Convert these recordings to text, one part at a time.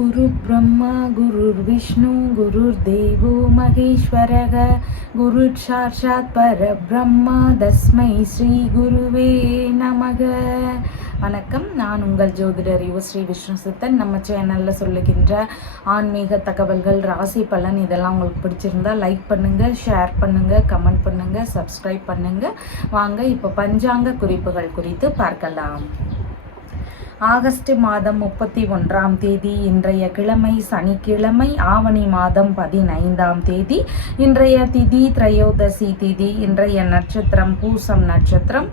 गुरु ब्रह्मा गुरुर्विष्णु गुरुर्देवो महेश्वरः गुरुः साक्षात् परब्रह्मा तस्मै ஸ்ரீ குருவே நமக. வணக்கம். நான் உங்கள் ஜோதிடர் யுவஸ்ரீ விஷ்ணு சித்தன். நம்ம சேனலில் சொல்லுகின்ற ஆன்மீக தகவல்கள், ராசி பலன் இதெல்லாம் உங்களுக்கு பிடிச்சிருந்தா லைக் பண்ணுங்கள், ஷேர் பண்ணுங்கள், கமெண்ட் பண்ணுங்கள், சப்ஸ்கிரைப் பண்ணுங்கள். வாங்க இப்போ பஞ்சாங்க குறிப்புகள் குறித்து பார்க்கலாம். ஆகஸ்ட் மாதம் 31ஆம் தேதி இன்றைய கிழமை சனிக்கிழமை, ஆவணி மாதம் 15ஆம் தேதி. இன்றைய திதி திரையோதசி திதி. இன்றைய நட்சத்திரம் பூசம் நட்சத்திரம்.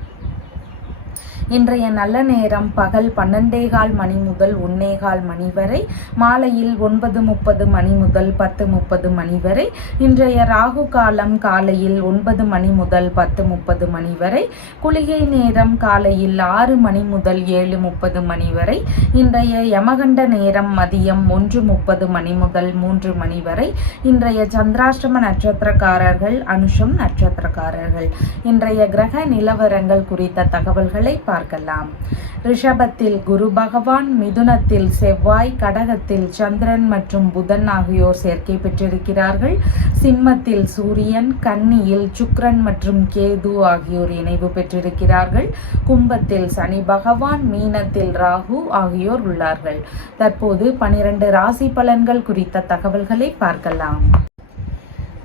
இன்றைய நல்ல நேரம் பகல் 12:15 மணி முதல் 1:15 மணி வரை, மாலையில் 9:30 மணி முதல் 10:30 மணி வரை. இன்றைய ராகு காலம் காலையில் 9 மணி முதல் 10:30 மணி வரை. குளிகை நேரம் காலையில் 6 மணி முதல் 7:30 மணி வரை. இன்றைய யமகண்ட நேரம் மதியம் 1:30 மணி முதல் 3 மணி வரை. இன்றைய சந்திராஷ்டம நட்சத்திரக்காரர்கள் அனுஷம் நட்சத்திரக்காரர்கள். இன்றைய கிரக நிலவரங்கள் குறித்த தகவல்களை பார்க்கலாம். ரிஷபத்தில் குரு பகவான், மிதுனத்தில் செவ்வாய், கடகத்தில் சந்திரன் மற்றும் புதன் ஆகியோர் சேர்க்கை பெற்றிருக்கிறார்கள். சிம்மத்தில் சூரியன், கன்னியில் சுக்கிரன் மற்றும் கேது ஆகியோர் இணைவு பெற்றிருக்கிறார்கள். கும்பத்தில் சனி பகவான், மீனத்தில் ராகு ஆகியோர் உள்ளார்கள். தற்போது 12 ராசி பலன்கள் குறித்த தகவல்களை பார்க்கலாம்.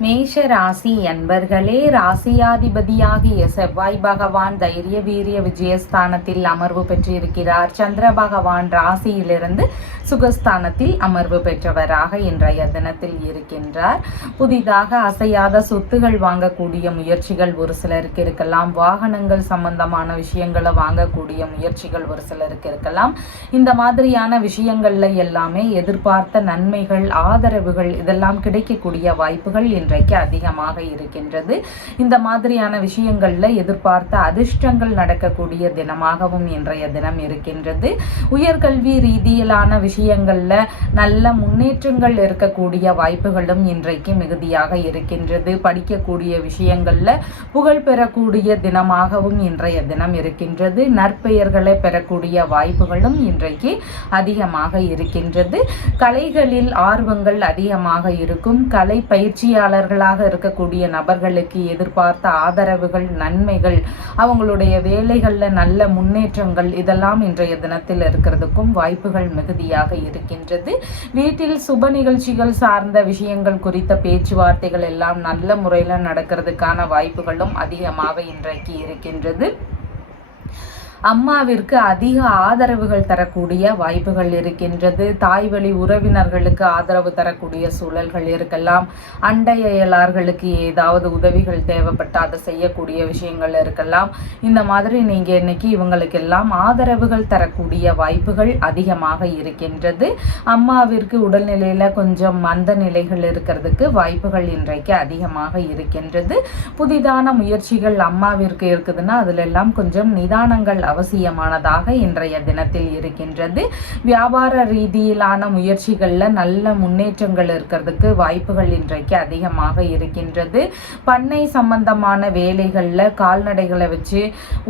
மேஷ ராசி அன்பர்களே, ராசியாதிபதியாகிய செவ்வாய் பகவான் தைரிய வீரிய விஜயஸ்தானத்தில் அமர்வு பெற்றிருக்கிறார். சந்திர பகவான் ராசியிலிருந்து சுகஸ்தானத்தில் அமர்வு பெற்றவராக இன்றைய தினத்தில் இருக்கின்றார். புதிதாக அசையாத சொத்துகள் வாங்கக்கூடிய முயற்சிகள் ஒரு சிலருக்கு இருக்கலாம். வாகனங்கள் சம்பந்தமான விஷயங்களை வாங்கக்கூடிய முயற்சிகள் ஒரு சிலருக்கு இருக்கலாம். இந்த மாதிரியான விஷயங்கள்ல எல்லாமே எதிர்பார்த்த நன்மைகள், ஆதரவுகள் இதெல்லாம் கிடைக்கக்கூடிய வாய்ப்புகள் இன்றைக்கு அதிகமாக இருக்கின்றது. இந்த மாதிரியான விஷயங்கள்ல எதிர்பார்த்த அதிர்ஷ்டங்கள் நடக்கக்கூடிய தினமாகவும் இன்றைய தினம் இருக்கின்றது. உயர்கல்வி ரீதியிலான விஷயங்கள்ல நல்ல முன்னேற்றங்கள் இருக்கக்கூடிய வாய்ப்புகளும் இன்றைக்கு மிகுதியாக இருக்கின்றது. படிக்கக்கூடிய விஷயங்கள்ல புகழ் பெறக்கூடிய தினமாகவும் இன்றைய தினம் இருக்கின்றது. நற்பெயர்களை பெறக்கூடிய வாய்ப்புகளும் இன்றைக்கு அதிகமாக இருக்கின்றது. கலைகளில் ஆர்வங்கள் அதிகமாக இருக்கும். கலை பயிற்சியாளர்களாக இருக்கக்கூடிய நபர்களுக்கு எதிர்பார்த்த ஆதரவுகள், நன்மைகள், அவங்களுடைய வேலைகளில் நல்ல முன்னேற்றங்கள் இதெல்லாம் இன்றைய தினத்தில் இருக்கிறதுக்கும் வாய்ப்புகள் மிகுதியாக இருக்கின்றது. வீட்டில் சுப நிகழ்ச்சிகள் சார்ந்த விஷயங்கள் குறித்த பேச்சுவார்த்தைகள் எல்லாம் நல்ல முறையில் நடக்கிறதுக்கான வாய்ப்புகளும் அதிகமாக இன்றைக்கு இருக்கின்றது. அம்மாவிற்கு அதிக ஆதரவுகள் தரக்கூடிய வாய்ப்புகள் இருக்கின்றது. தாய்வழி உறவினர்களுக்கு ஆதரவு தரக்கூடிய சூழல்கள் இருக்கலாம். அண்டையலார்களுக்கு ஏதாவது உதவிகள் தேவைப்பட்டு அதை செய்யக்கூடிய விஷயங்கள் இருக்கலாம். இந்த மாதிரி நீங்கள் இன்னைக்கு இவங்களுக்கு எல்லாம் ஆதரவுகள் தரக்கூடிய வாய்ப்புகள் அதிகமாக இருக்கின்றது. அம்மாவிற்கு உடல்நிலையில கொஞ்சம் மந்த நிலைகள் இருக்கிறதுக்கு வாய்ப்புகள் இன்றைக்கு அதிகமாக இருக்கின்றது. புதிதான முயற்சிகள் அம்மாவிற்கு இருக்குதுன்னா அதுல எல்லாம் கொஞ்சம் நிதானங்கள் அவசியமானதாக இன்றைய தினத்தில் இருக்கின்றது. வியாபார ரீதியிலான முயற்சிகள்ல நல்ல முன்னேற்றங்கள் இருக்கிறதுக்கு வாய்ப்புகள் இன்றைக்கு அதிகமாக இருக்கின்றது. பண்ணை சம்பந்தமான வேலைகள்ல கால்நடைகளை வச்சு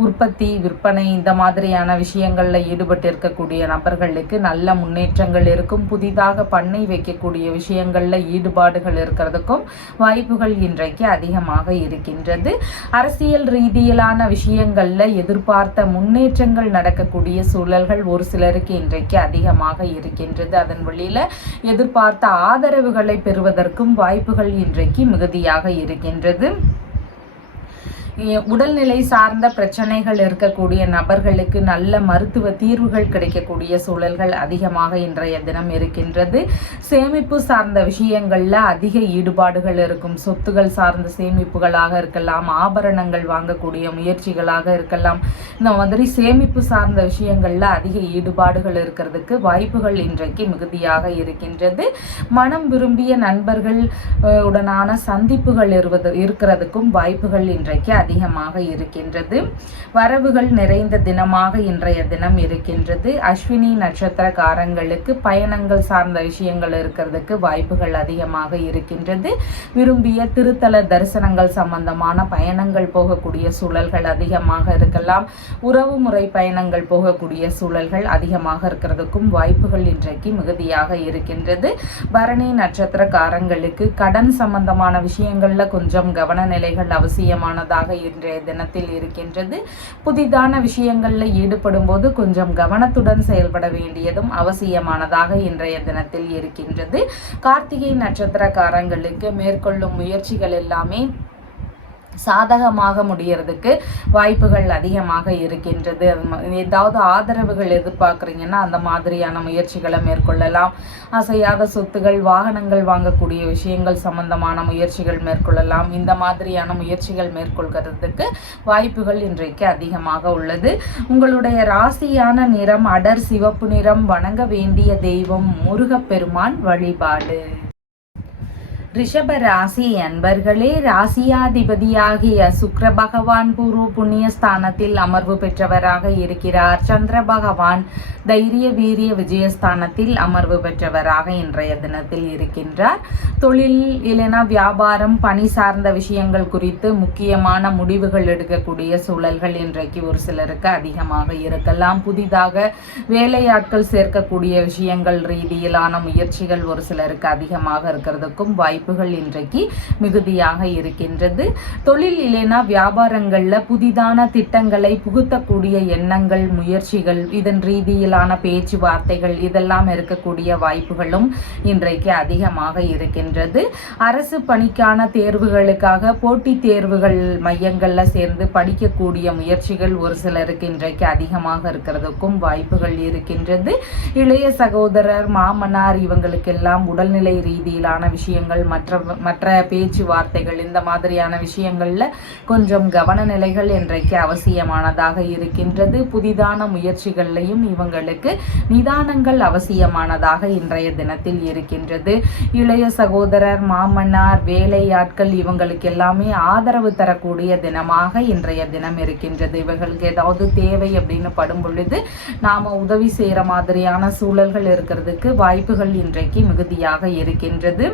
உற்பத்தி, விற்பனை இந்த மாதிரியான விஷயங்கள்ல ஈடுபட்டு இருக்கக்கூடிய நபர்களுக்கு நல்ல முன்னேற்றங்கள் இருக்கும். புதிதாக பண்ணை வைக்கக்கூடிய விஷயங்கள்ல ஈடுபாடுகள் இருக்கிறதுக்கும் வாய்ப்புகள் இன்றைக்கு அதிகமாக இருக்கின்றது. அரசியல் ரீதியிலான விஷயங்கள்ல எதிர்பார்த்த முன்னேற்றங்கள் நடக்கக்கூடிய சூழல்கள் ஒரு சிலருக்கு இன்றைக்கு அதிகமாக இருக்கின்றது. அதன் வழியில எதிர்பார்த்த ஆதரவுகளை பெறுவதற்கும் வாய்ப்புகள் இன்றைக்கு மிகுதியாக இருக்கின்றது. உடல்நிலை சார்ந்த பிரச்சனைகள் இருக்கக்கூடிய நபர்களுக்கு நல்ல மருத்துவ தீர்வுகள் கிடைக்கக்கூடிய சூழல்கள் அதிகமாக இன்றைய தினம் இருக்கின்றது. சேமிப்பு சார்ந்த விஷயங்கள்ல அதிக ஈடுபாடுகள் இருக்கும். சொத்துகள் சார்ந்த சேமிப்புகளாக இருக்கலாம், ஆபரணங்கள் வாங்கக்கூடிய முயற்சிகளாக இருக்கலாம். இந்த மாதிரி சேமிப்பு சார்ந்த விஷயங்கள்ல அதிக ஈடுபாடுகள் இருக்கிறதுக்கு வாய்ப்புகள் இன்றைக்கு மிகுதியாக இருக்கின்றது. மனம் விரும்பிய நண்பர்கள் உடனான சந்திப்புகள் இருக்கிறதுக்கும் வாய்ப்புகள் இன்றைக்கு அதிகமாக இருக்கின்றது. வரவுகள் நிறைந்த தினமாக இன்றைய தினம் இருக்கின்றது. அஸ்வினி நட்சத்திரக்காரங்களுக்கு பயணங்கள் சார்ந்த விஷயங்கள் இருக்கிறதுக்கு வாய்ப்புகள் அதிகமாக இருக்கின்றது. விரும்பிய திருத்தல தரிசனங்கள் சம்பந்தமான பயணங்கள் போகக்கூடிய சூழல்கள் அதிகமாக இருக்கலாம். உறவு முறை பயணங்கள் போகக்கூடிய சூழல்கள் அதிகமாக இருக்கிறதுக்கும் வாய்ப்புகள் இன்றைக்கு மிகுதியாக இருக்கின்றது. பரணி நட்சத்திரக்காரங்களுக்கு கடன் சம்பந்தமான விஷயங்கள்ல கொஞ்சம் கவன நிலைகள் அவசியமானதாக இன்றைய தினத்தில் இருக்கின்றது. புதிதான விஷயங்கள்ல ஈடுபடும் போது கொஞ்சம் கவனத்துடன் செயல்பட வேண்டியதும் அவசியமானதாக இன்றைய தினத்தில் இருக்கின்றது. கார்த்திகை நட்சத்திரக்காரங்களுக்கு மேற்கொள்ளும் முயற்சிகள் எல்லாமே சாதகமாக முடியறதுக்கு வாய்ப்புகள் அதிகமாக இருக்கின்றது. ஏதாவது ஆதரவுகள் எதிர்பார்க்குறீங்கன்னா அந்த மாதிரியான முயற்சிகளை மேற்கொள்ளலாம். அசையாத சொத்துகள், வாகனங்கள் வாங்கக்கூடிய விஷயங்கள் சம்பந்தமான முயற்சிகள் மேற்கொள்ளலாம். இந்த மாதிரியான முயற்சிகள் மேற்கொள்கிறதுக்கு வாய்ப்புகள் இன்றைக்கு அதிகமாக உள்ளது. உங்களுடைய ராசியான நிறம் அடர் சிவப்பு நிறம். வணங்க வேண்டிய தெய்வம் முருகப்பெருமான் வழிபாடு. ரிஷப ராசி அன்பர்களே, ராசியாதிபதியாகிய சுக்கிர பகவான் பூர்வ புண்ணிய ஸ்தானத்தில் அமர்வு பெற்றவராக இருக்கிறார். சந்திர பகவான் தைரிய வீரிய விஜயஸ்தானத்தில் அமர்வு பெற்றவராக இன்றைய தினத்தில் இருக்கின்றார். தொழில் இல்லைனா வியாபாரம், பணி சார்ந்த விஷயங்கள் குறித்து முக்கியமான முடிவுகள் எடுக்கக்கூடிய சூழல்கள் இன்றைக்கு ஒரு சிலருக்கு அதிகமாக இருக்கலாம். புதிதாக வேலையாட்கள் சேர்க்கக்கூடிய விஷயங்கள் ரீதியிலான முயற்சிகள் ஒரு சிலருக்கு அதிகமாக இருக்கிறதுக்கும் வாய்ப்புகள் இன்றைக்கு மிகுதியாக இருக்கின்றது. தொழில் இல்லைனா வியாபாரங்கள்ல புதிதான திட்டங்களை புகுத்தக்கூடிய எண்ணங்கள், முயற்சிகள், இதன் ரீதியிலான பேச்சுவார்த்தைகள் இதெல்லாம் இருக்கக்கூடிய வாய்ப்புகளும் இன்றைக்கு அதிகமாக இருக்கின்றது. அரசு பணிக்கான தேர்வுகளுக்காக போட்டித் தேர்வுகள் மையங்கள்ல சேர்ந்து படிக்கக்கூடிய முயற்சிகள் ஒரு சிலருக்கு இன்றைக்கு அதிகமாக இருக்கிறதுக்கும் வாய்ப்புகள் இருக்கின்றது. இளைய சகோதரர், மாமனார் இவங்களுக்கெல்லாம் உடல்நிலை ரீதியிலான விஷயங்கள், மற்ற பேச்சுவார்த்தைகள் இந்த மாதிரியான விஷயங்கள்ல கொஞ்சம் கவன நிலைகள் இன்றைக்கு அவசியமானதாக இருக்கின்றது. புதிதான முயற்சிகள்லையும் இவங்களுக்கு நிதானங்கள் அவசியமானதாக இன்றைய தினத்தில் இருக்கின்றது. இளைய சகோதரர், மாமனார், வேலையாட்கள் இவங்களுக்கு எல்லாமே ஆதரவு தரக்கூடிய தினமாக இன்றைய தினம் இருக்கின்றது. இவர்களுக்கு ஏதாவது தேவை அப்படின்னு படும் பொழுது நாம உதவி செய்யற மாதிரியான சூழல்கள் இருக்கிறதுக்கு வாய்ப்புகள் இன்றைக்கு மிகுதியாக இருக்கின்றது.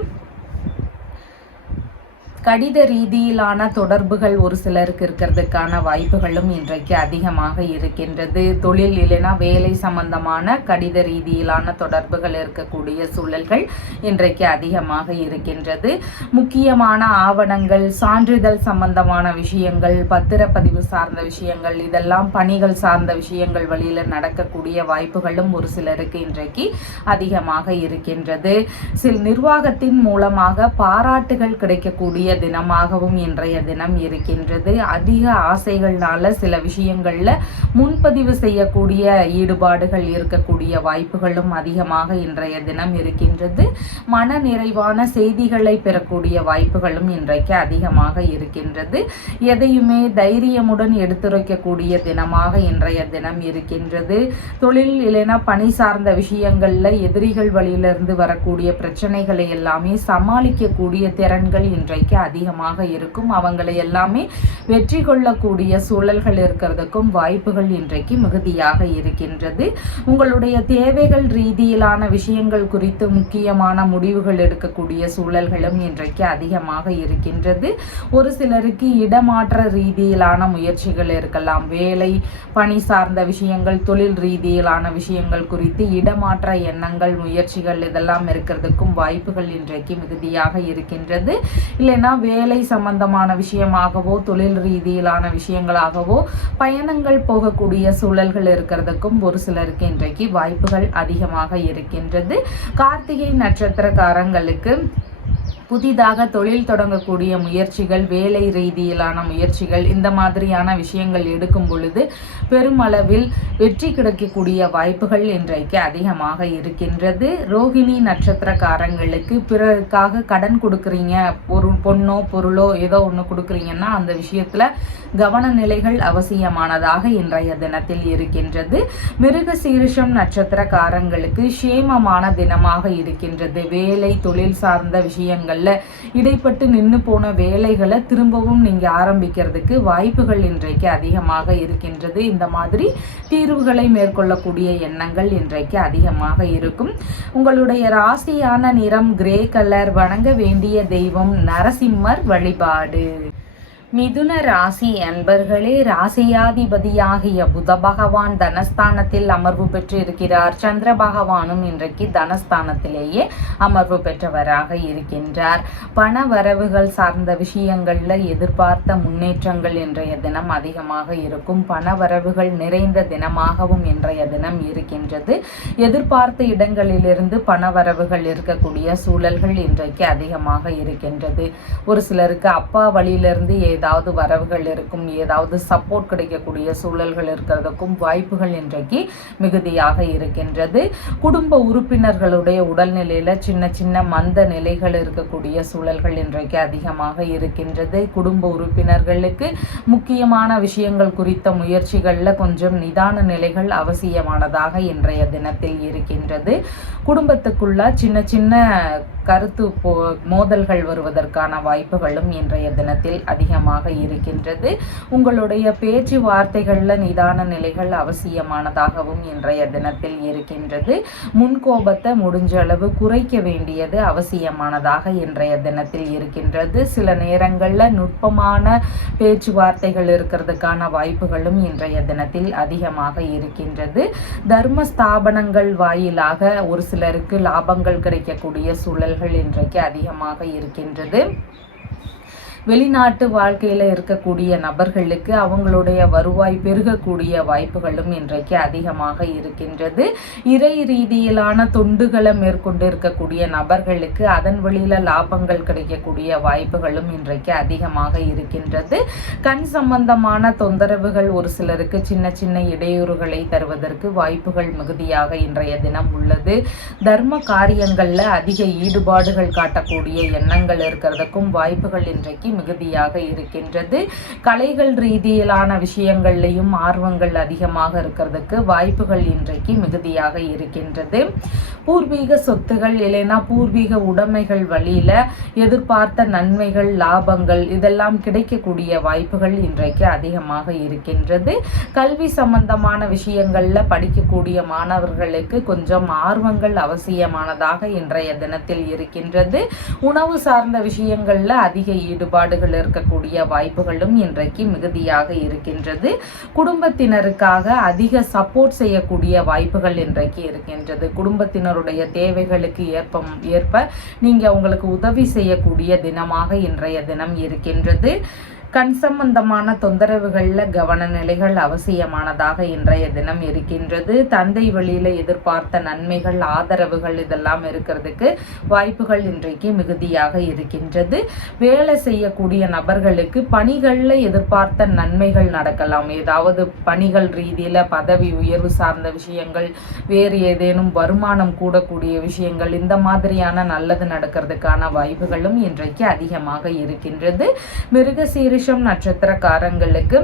கடித ரீதியிலான தொடர்புகள் ஒரு சிலருக்கு இருக்கிறதுக்கான வாய்ப்புகளும் இன்றைக்கு அதிகமாக இருக்கின்றது. தொழில் இல்லைனா வேலை சம்பந்தமான கடித ரீதியிலான தொடர்புகள் இருக்கக்கூடிய சூழல்கள் இன்றைக்கு அதிகமாக இருக்கின்றது. முக்கியமான ஆவணங்கள், சான்றிதழ் சம்பந்தமான விஷயங்கள், பத்திரப்பதிவு சார்ந்த விஷயங்கள் இதெல்லாம் பணிகள் சார்ந்த விஷயங்கள் வழியில் நடக்கக்கூடிய வாய்ப்புகளும் ஒரு சிலருக்கு இன்றைக்கு அதிகமாக இருக்கின்றது. நிர்வாகத்தின் மூலமாக பாராட்டுகள் கிடைக்கக்கூடிய தினமாகவும் இன்றைய தினம் இருக்கின்றது. அதிக ஆசைகள்னால சில விஷயங்கள்ல முன்பதிவு செய்யக்கூடிய ஈடுபாடுகள் இருக்கக்கூடிய வாய்ப்புகளும் அதிகமாக இன்றைய தினம் இருக்கின்றது. மன நிறைவான செய்திகளை பெறக்கூடிய வாய்ப்புகளும் இன்றைக்கு அதிகமாக இருக்கின்றது. எதையுமே தைரியமுடன் எடுத்துரைக்கக்கூடிய தினமாக இன்றைய தினம் இருக்கின்றது. தொழில் இல்லைனா பணி சார்ந்த விஷயங்கள்ல எதிரிகள் வழியிலிருந்து வரக்கூடிய பிரச்சனைகளை எல்லாமே சமாளிக்கக்கூடிய திறன்கள் இன்றைக்கு அதிகமாக இருக்கும். அவங்களை எல்லாமே வெற்றி கொள்ளக்கூடிய சூழல்கள் இருக்கிறதுக்கும் வாய்ப்புகள் இன்றைக்கு மிகுதியாக இருக்கின்றது. உங்களுடைய தேவைகள் ரீதியிலான விஷயங்கள் குறித்து முக்கியமான முடிவுகள் எடுக்கக்கூடிய சூழல்களும் இன்றைக்கு அதிகமாக இருக்கின்றது. ஒரு சிலருக்கு இடமாற்ற ரீதியிலான முயற்சிகள் இருக்கலாம். வேலை, பணி சார்ந்த விஷயங்கள், தொழில் ரீதியிலான விஷயங்கள் குறித்து இடமாற்ற எண்ணங்கள், முயற்சிகள் இதெல்லாம் இருக்கிறதுக்கும் வாய்ப்புகள் இன்றைக்கு மிகுதியாக இருக்கின்றது. இல்லைன்னா வேலை சம்பந்தமான விஷயமாகவோ தொழில் ரீதியிலான விஷயங்களாகவோ பயணங்கள் போகக்கூடிய சூழல்கள் இருக்கிறதுக்கும் ஒரு சிலருக்கு இன்றைக்கு வாய்ப்புகள் அதிகமாக இருக்கின்றது. கார்த்திகை நட்சத்திரக்காரங்களுக்கு புதிதாக தொழில் தொடங்கக்கூடிய முயற்சிகள், வேலை ரீதியிலான முயற்சிகள் இந்த மாதிரியான விஷயங்கள் எடுக்கும் பொழுது பெருமளவில் வெற்றி கிடைக்கக்கூடிய வாய்ப்புகள் இன்றைக்கு அதிகமாக இருக்கின்றது. ரோகிணி நட்சத்திரக்காரங்களுக்கு பிறருக்காக கடன் கொடுக்குறீங்க, ஒரு பொண்ணோ பொருளோ ஏதோ ஒன்று கொடுக்குறீங்கன்னா அந்த விஷயத்துல கவன நிலைகள் அவசியமானதாக இன்றைய தினத்தில் இருக்கின்றது. மிருக சீரிஷம் நட்சத்திரக்காரங்களுக்கு சேமமான தினமாக இருக்கின்றது. வேலை, தொழில் சார்ந்த விஷயங்கள் விஷயங்கள்ல இடைப்பட்டு நின்று போன வேலைகளை திரும்பவும் நீங்க ஆரம்பிக்கிறதுக்கு வாய்ப்புகள் இன்றைக்கு அதிகமாக இருக்கின்றது. இந்த மாதிரி தீர்வுகளை மேற்கொள்ளக்கூடிய எண்ணங்கள் இன்றைக்கு அதிகமாக இருக்கும். உங்களுடைய ராசியான நிறம் கிரே கலர். வணங்க வேண்டிய தெய்வம் நரசிம்மர் வழிபாடு. மிதுன ராசி அன்பர்களே, ராசியாதிபதியாகிய புத பகவான் தனஸ்தானத்தில் அமர்வு பெற்று இருக்கிறார். சந்திர பகவானும் இன்றைக்கு தனஸ்தானத்திலேயே அமர்வு பெற்றவராக இருக்கின்றார். பண வரவுகள் சார்ந்த விஷயங்கள்ல எதிர்பார்த்த முன்னேற்றங்கள் இன்றைய தினம் அதிகமாக இருக்கும். பண வரவுகள் நிறைந்த தினமாகவும் இன்றைய தினம் இருக்கின்றது. எதிர்பார்த்த இடங்களிலிருந்து பண வரவுகள் இருக்கக்கூடிய சூழல்கள் இன்றைக்கு அதிகமாக இருக்கின்றது. ஒரு சிலருக்கு அப்பா வழியிலிருந்து ஏதாவது வரவுகள் இருக்கும், ஏதாவது சப்போர்ட் கிடைக்கக்கூடிய சூழல்கள் இருக்கிறதுக்கும் வாய்ப்புகள் இன்றைக்கு மிகுதியாக இருக்கின்றது. குடும்ப உறுப்பினர்களுடைய உடல்நிலையில சின்ன சின்ன மந்த நிலைகள் இருக்கக்கூடிய சூழல்கள் இன்றைக்கு அதிகமாக இருக்கின்றது. குடும்ப உறுப்பினர்களுக்கு முக்கியமான விஷயங்கள் குறித்த முயற்சிகள்ல கொஞ்சம் நிதான நிலைகள் அவசியமானதாக இன்றைய தினத்தில் இருக்கின்றது. குடும்பத்துக்குள்ள சின்ன சின்ன கருத்து மோதல்கள் வருவதற்கான வாய்ப்புகளும் இன்றைய தினத்தில் அதிகமாக இருக்கின்றது. உங்களுடைய பேச்சுவார்த்தைகள்ல நிதான நிலைகள் அவசியமானதாகவும் இன்றைய தினத்தில் இருக்கின்றது. முன்கோபத்தை முடிஞ்ச அளவு குறைக்க வேண்டியது அவசியமானதாக இன்றைய தினத்தில் இருக்கின்றது. சில நேரங்கள்ல நுட்பமான பேச்சுவார்த்தைகள் இருக்கிறதுக்கான வாய்ப்புகளும் இன்றைய தினத்தில் அதிகமாக இருக்கின்றது. தர்ம ஸ்தாபனங்கள் வாயிலாக ஒரு சிலருக்கு லாபங்கள் கிடைக்கக்கூடிய சூழல்கள் இன்றைக்கு அதிகமாக இருக்கின்றது. வெளிநாட்டு வாழ்க்கையில் இருக்கக்கூடிய நபர்களுக்கு அவங்களுடைய வருவாய் பெருகக்கூடிய வாய்ப்புகளும் இன்றைக்கு அதிகமாக இருக்கின்றது. இறை ரீதியிலான தொண்டுகளை மேற்கொண்டு இருக்கக்கூடிய நபர்களுக்கு அதன் வழியில லாபங்கள் கிடைக்கக்கூடிய வாய்ப்புகளும் இன்றைக்கு அதிகமாக இருக்கின்றது. கண் சம்பந்தமான தொந்தரவுகள் ஒரு சிலருக்கு சின்ன சின்ன இடையூறுகளை தருவதற்கு வாய்ப்புகள் மிகுதியாக இன்றைய தினம் உள்ளது. தர்ம காரியங்கள்ல அதிக ஈடுபாடுகள் காட்டக்கூடிய எண்ணங்கள் இருக்கிறதுக்கும் வாய்ப்புகள் இன்றைக்கு மிகுதியாக இருக்கின்றது. கலைகள் ரீதியிலான விஷயங்கள்லையும் ஆர்வங்கள் அதிகமாக இருக்கிறதுக்கு வாய்ப்புகள் இன்றைக்கு மிகுதியாக இருக்கின்றது. பூர்வீக சொத்துகள் இல்லைன்னா பூர்வீக உடைமைகள் வழியில எதிர்பார்த்த நன்மைகள் லாபங்கள் இதெல்லாம் கிடைக்கக்கூடிய வாய்ப்புகள் இன்றைக்கு அதிகமாக இருக்கின்றது. கல்வி சம்பந்தமான விஷயங்கள்ல படிக்கக்கூடிய மாணவர்களுக்கு கொஞ்சம் ஆர்வங்கள் அவசியமானதாக இன்றைய தினத்தில் இருக்கின்றது. உணவு சார்ந்த விஷயங்கள்ல அதிக ஈடுபாடுகள் இருக்கக்கூடிய வாய்ப்புகளும் இன்றைக்கு மிகுதியாக இருக்கின்றது. குடும்பத்தினருக்காக அதிக சப்போர்ட் செய்யக்கூடிய வாய்ப்புகள் இன்றைக்கு இருக்கின்றது. குடும்பத்தினருடைய தேவைகளுக்கு ஏற்ப நீங்க உங்களுக்கு உதவி செய்யக்கூடிய தினமாக இன்றைய தினம் இருக்கின்றது. கண் சம்பந்தமான தொந்தரவுகளில் கவன நிலைகள் அவசியமானதாக இன்றைய தினம் இருக்கின்றது. தந்தை வழியில எதிர்பார்த்த நன்மைகள் ஆதரவுகள் இதெல்லாம் இருக்கிறதுக்கு வாய்ப்புகள் இன்றைக்கு மிகுதியாக இருக்கின்றது. வேலை செய்யக்கூடிய நபர்களுக்கு பணிகளில் எதிர்பார்த்த நன்மைகள் நடக்கலாம். ஏதாவது பணிகள் ரீதியில பதவி உயர்வு சார்ந்த விஷயங்கள், வேறு ஏதேனும் வருமானம் கூடக்கூடிய விஷயங்கள், இந்த மாதிரியான நல்லது நடக்கிறதுக்கான வாய்ப்புகளும் இன்றைக்கு அதிகமாக இருக்கின்றது. மிருகசீரிஷம் நட்சத்திரக்காரங்களுக்கு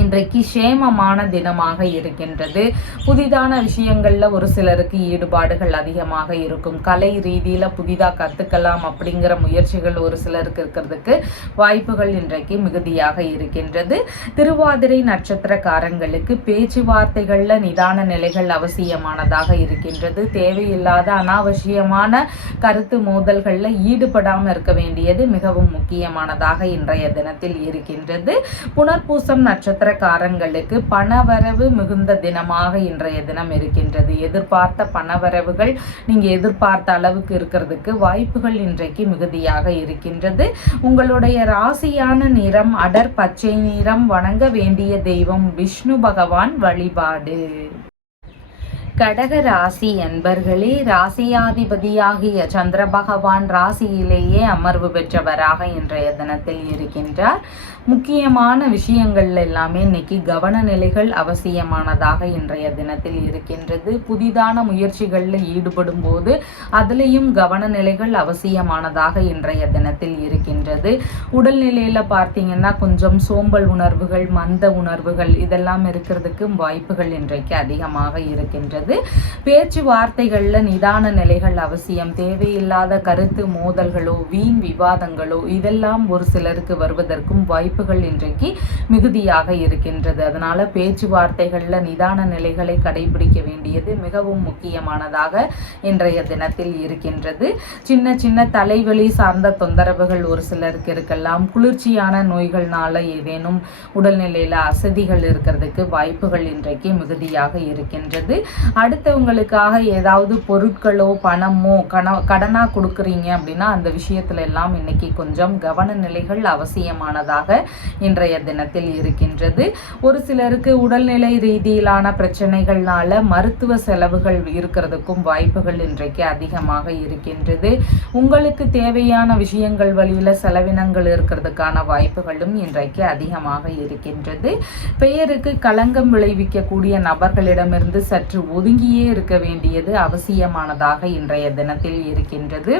இன்றைக்கு சேமமான தினமாக இருக்கின்றது. புதிதான விஷயங்கள்ல ஒரு சிலருக்கு ஈடுபாடுகள் அதிகமாக இருக்கும். கலை ரீதியில புதிதாக கத்துக்கலாம் அப்படிங்கிற முயற்சிகள் ஒரு சிலருக்கு இருக்கிறதுக்கு வாய்ப்புகள் இன்றைக்கு மிகுதியாக இருக்கின்றது. திருவாதிரை நட்சத்திரக்காரங்களுக்கு பேச்சுவார்த்தைகள்ல நிதான நிலைகள் அவசியமானதாக இருக்கின்றது. தேவையில்லாத அனாவசியமான கருத்து மோதல்கள்ல ஈடுபடாம இருக்க வேண்டியது மிகவும் முக்கியமானதாக இன்றைய தினத்தில் இருக்கின்றது. புனர்பூசம் நட்சத்திரக்காரங்களுக்கு பணவரவு மிகுந்த தினமாக இன்றைய தினம் இருக்கின்றது. எதிர்பார்த்த பணவரவுகள் நீங்க எதிர்பார்த்த அளவுக்கு இருக்கிறதுக்கு வாய்ப்புகள் இன்றைக்கு மிகுதியாக இருக்கின்றது. உங்களுடைய ராசியான நிறம் அடர் பச்சை நிறம். வணங்க வேண்டிய தெய்வம் விஷ்ணு பகவான் வழிபாடு. கடக ராசி அன்பர்களே, ராசியாதிபதியாகிய சந்திர பகவான் ராசியிலேயே அமர்வு பெற்றவராக இன்றைய தினத்தில் இருக்கின்றார். முக்கியமான விஷயங்கள் எல்லாமே இன்னைக்கு கவன நிலைகள் அவசியமானதாக இன்றைய தினத்தில் இருக்கின்றது. புதிதான முயற்சிகளில் ஈடுபடும் போது அதுலேயும் கவன நிலைகள் அவசியமானதாக இன்றைய தினத்தில் இருக்கின்றது. உடல்நிலையில் பார்த்தீங்கன்னா கொஞ்சம் சோம்பல் உணர்வுகள், மந்த உணர்வுகள் இதெல்லாம் இருக்கிறதுக்கு வாய்ப்புகள் இன்றைக்கு அதிகமாக இருக்கின்றது. இருக்கின்றது. பேச்சுவார்த்தைகளில் நிதான நிலைகள் அவசியம். தேவையில்லாத கருத்து மோதல்களோ வீண் விவாதங்களோ இதெல்லாம் ஒரு சிலருக்கு வருவதற்கும் வாய்ப்புகள் இன்றைக்கு மிகுதியாக இருக்கின்றது. அதனால பேச்சுவார்த்தைகளில் நிதான நிலைகளை கடைபிடிக்க வேண்டியது மிகவும் முக்கியமானதாக இன்றைய தினத்தில் இருக்கின்றது. சின்ன சின்ன தலைவலி சார்ந்த தொந்தரவுகள் ஒரு சிலருக்கு இருக்கலாம். குளிர்ச்சியான நோய்கள்னால ஏதேனும் உடல்நிலையில அசதிகள் இருக்கிறதுக்கு வாய்ப்புகள் இன்றைக்கு மிகுதியாக இருக்கின்றது. அடுத்தவங்களுக்காக ஏதாவது பொருட்களோ பணமோ கடனா கொடுக்குறீங்க அப்படின்னா அந்த விஷயத்துல எல்லாம் இன்னைக்கு கொஞ்சம் கவன நிலைகள் அவசியமானதாக இன்றைய தினத்தில் இருக்கின்றது. ஒரு சிலருக்கு உடல்நிலை ரீதியிலான பிரச்சனைகள்னால மருத்துவ செலவுகள் இருக்கிறதுக்கும் வாய்ப்புகள் இன்றைக்கு அதிகமாக இருக்கின்றது. உங்களுக்கு தேவையான விஷயங்கள் வழியில செலவினங்கள் இருக்கிறதுக்கான வாய்ப்புகளும் இன்றைக்கு அதிகமாக இருக்கின்றது. பெயருக்கு களங்கம் விளைவிக்கக்கூடிய நபர்களிடமிருந்து சற்று ஒதுங்கியே இருக்க வேண்டியது அவசியமானதாக இன்றைய தினத்தில் இருக்கின்றது.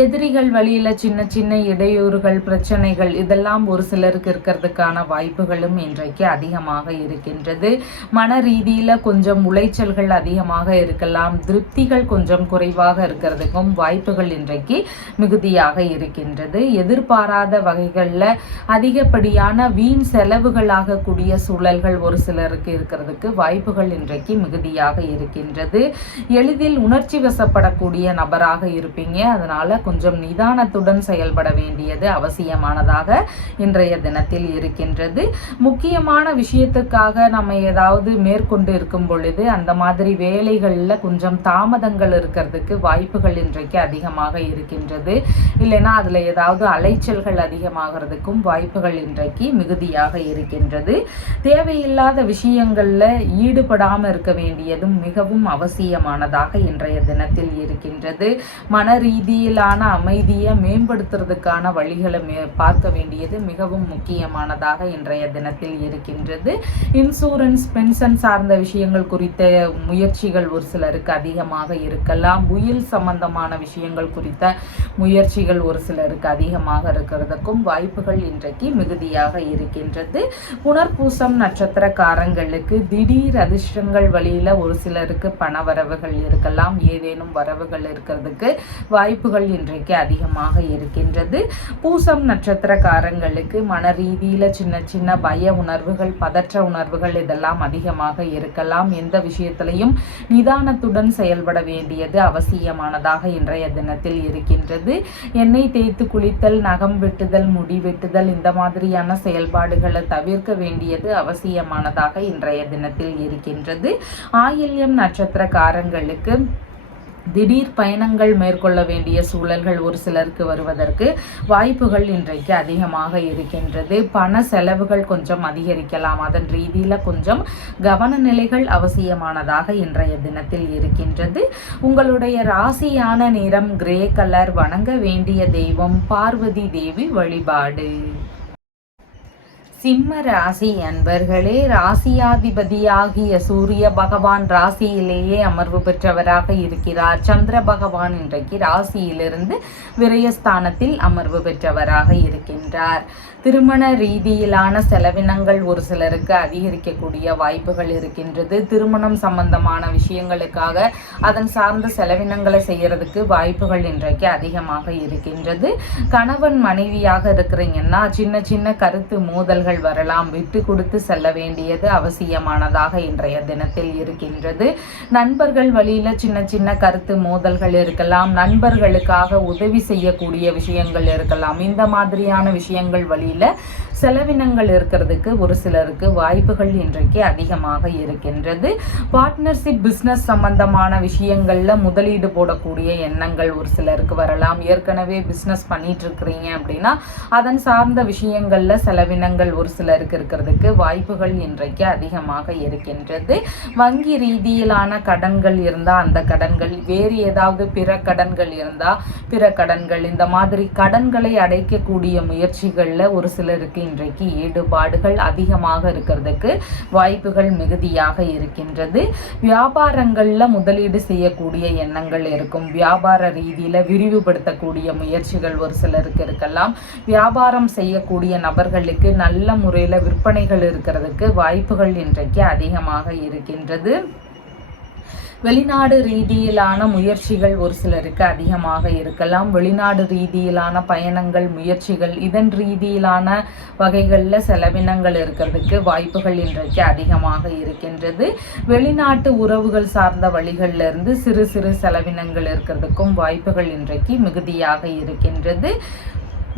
எதிரிகள் வழியில சின்ன சின்ன இடையூறுகள் பிரச்சனைகள் இதெல்லாம் ஒரு சிலருக்கு இருக்கிறதுக்கான வாய்ப்புகளும் இன்றைக்கு அதிகமாக இருக்கின்றது. மன ரீதியில கொஞ்சம் உளைச்சல்கள் அதிகமாக இருக்கலாம். திருப்திகள் கொஞ்சம் குறைவாக இருக்கிறதுக்கும் வாய்ப்புகள் இன்றைக்கு மிகுதியாக இருக்கின்றது. எதிர்பாராத வகைகளில் அதிகப்படியான வீண் செலவுகளாக கூடிய சூழல்கள் ஒரு சிலருக்கு இருக்கிறதுக்கு வாய்ப்புகள் இன்றைக்கு மிகுதியாக இருக்கின்றது. எளிதில் உணர்ச்சி வசப்படக்கூடிய நபராக இருப்பீங்க. அதனால கொஞ்சம் நிதானத்துடன் செயல்பட வேண்டியது அவசியமானதாக இன்றைய தினத்தில் இருக்கின்றது. முக்கியமான விஷயத்துக்காக நம்ம ஏதாவது மேற்கொண்டு இருக்கும் பொழுது அந்த மாதிரி வேலைகளில் கொஞ்சம் தாமதங்கள் இருக்கிறதுக்கு வாய்ப்புகள் இன்றைக்கு அதிகமாக இருக்கின்றது. இல்லைன்னா அதில் ஏதாவது அலைச்சல்கள் அதிகமாகிறதுக்கும் வாய்ப்புகள் இன்றைக்கு மிகுதியாக இருக்கின்றது. தேவையில்லாத விஷயங்களில் ஈடுபடாமல் இருக்க வேண்டியதும் மிகவும் அவசியமானதாக இன்றைய தினத்தில் இருக்கின்றது. மன ரீதியிலான அமைதியை மேம்படுத்துறதுக்கான வழிகளை பார்க்க வேண்டியது மிகவும் முக்கியமானதாக இன்றைய தினத்தில் இருக்கின்றது. இன்சூரன்ஸ் பென்ஷன் சார்ந்த விஷயங்கள் குறித்த முயற்சிகள் ஒரு சிலருக்கு அதிகமாக இருக்கலாம். உயில் சம்பந்தமான விஷயங்கள் குறித்த முயற்சிகள் ஒரு சிலருக்கு அதிகமாக இருக்கிறதுக்கும் வாய்ப்புகள் இன்றைக்கு மிகுதியாக இருக்கின்றது. புனர்பூசம் நட்சத்திரக்காரங்களுக்கு திடீர் அதிர்ஷ்டங்கள் வழியில ஒரு சிலருக்கு பண வரவுகள் இருக்கலாம். ஏதேனும் வரவுகள் இருக்கிறதுக்கு வாய்ப்புகள் இன்றைக்கு அதிகமாக இருக்கின்றது. பூசம் நட்சத்திரக்காரங்களுக்கு மன ரீதியில சின்ன சின்ன பய உணர்வுகள் பதற்ற உணர்வுகள் இதெல்லாம் அதிகமாக இருக்கலாம். எந்த விஷயத்திலையும் நிதானத்துடன் செயல்பட வேண்டியது அவசியமானதாக இன்றைய தினத்தில் இருக்கின்றது. எண்ணெய் தேய்த்து குளித்தல் நகம் வெட்டுதல் முடி வெட்டுதல் இந்த மாதிரியான செயல்பாடுகளை தவிர்க்க வேண்டியது அவசியமானதாக இன்றைய தினத்தில் இருக்கின்றது. ஆயில்யம் நட்சத்திரக்காரங்களுக்கு திடீர் பயணங்கள் மேற்கொள்ள வேண்டிய சூழல்கள் ஒரு சிலருக்கு வருவதற்கு வாய்ப்புகள் இன்றைக்கு அதிகமாக இருக்கின்றது. பண செலவுகள் கொஞ்சம் அதிகரிக்கலாம். அதன் ரீதியில் கொஞ்சம் கவன நிலைகள் அவசியமானதாக இன்றைய தினத்தில் இருக்கின்றது. உங்களுடைய ராசியான நிறம் கிரே கலர். வணங்க வேண்டிய தெய்வம் பார்வதி தேவி வழிபாடு. சிம்ம ராசி அன்பர்களே, ராசியாதிபதியாகிய சூரிய பகவான் ராசியிலேயே அமர்வு பெற்றவராக இருக்கிறார். சந்திர பகவான் இன்றைக்கு ராசியிலிருந்து விரயஸ்தானத்தில் அமர்வு பெற்றவராக இருக்கின்றார். திருமண ரீதியிலான செலவினங்கள் ஒரு சிலருக்கு அதிகரிக்கக்கூடிய வாய்ப்புகள் இருக்கின்றது. திருமணம் சம்பந்தமான விஷயங்களுக்காக அதன் சார்ந்த செலவினங்களை செய்யறதுக்கு வாய்ப்புகள் இன்றைக்கு அதிகமாக இருக்கின்றது. கணவன் மனைவியாக இருக்கிறீங்கன்னா சின்ன சின்ன கருத்து மோதல்கள் வரலாம். விட்டு கொடுத்து செல்ல வேண்டியது அவசியமானதாக இன்றைய தினத்தில் இருக்கின்றது. நண்பர்கள் வழியில சின்ன சின்ன கருத்து மோதல்கள் இருக்கலாம். நண்பர்களுக்காக உதவி செய்யக்கூடிய விஷயங்கள் இருக்கலாம். இந்த மாதிரியான விஷயங்கள் வழியில செலவினங்கள் இருக்கிறதுக்கு ஒரு சிலருக்கு வாய்ப்புகள் இன்றைக்கு அதிகமாக இருக்கின்றது. பார்ட்னர்ஷிப் பிஸ்னஸ் சம்பந்தமான விஷயங்கள்ல முதலீடு போடக்கூடிய எண்ணங்கள் ஒரு சிலருக்கு வரலாம். ஏற்கனவே பிஸ்னஸ் பண்ணிட்டு இருக்கிறீங்க அப்படின்னா அதன் சார்ந்த விஷயங்கள்ல செலவினங்கள் ஒரு சிலருக்கு இருக்கிறதுக்கு வாய்ப்புகள் இன்றைக்கு அதிகமாக இருக்கின்றது. வங்கி ரீதியிலான கடன்கள் இருந்தா அந்த கடன்கள், வேறு ஏதாவது பிற கடன்கள் இருந்தா பிற கடன்கள், இந்த மாதிரி கடன்களை அடைக்கக்கூடிய முயற்சிகள்ல ஒரு சிலருக்கு இன்றைக்கு ஈடுபாடுகள் அதிகமாக இருக்கிறதுக்கு வாய்ப்புகள் மிகுதியாக இருக்கின்றது. வியாபாரங்கள்ல முதலீடு செய்யக்கூடிய எண்ணங்கள் இருக்கும். வியாபார ரீதியில விரிவுபடுத்தக்கூடிய முயற்சிகள் ஒரு சிலருக்கு இருக்கலாம். வியாபாரம் செய்யக்கூடிய நபர்களுக்கு நல்ல முறையில் விற்பனைகள் இருக்கிறதுக்கு வாய்ப்புகள் இன்றைக்கு அதிகமாக இருக்கின்றது. வெளிநாடு ரீதியிலான முயற்சிகள் ஒரு சிலருக்கு அதிகமாக இருக்கலாம். வெளிநாடு ரீதியிலான பயணங்கள், முயற்சிகள், இதன் ரீதியிலான வகைகளில் செலவினங்கள் இருக்கிறதுக்கு வாய்ப்புகள் இன்றைக்கு அதிகமாக இருக்கின்றது. வெளிநாட்டு உறவுகள் சார்ந்த வழிகளிலிருந்து சிறு சிறு செலவினங்கள் இருக்கிறதுக்கும் வாய்ப்புகள் இன்றைக்கு மிகுதியாக இருக்கின்றது.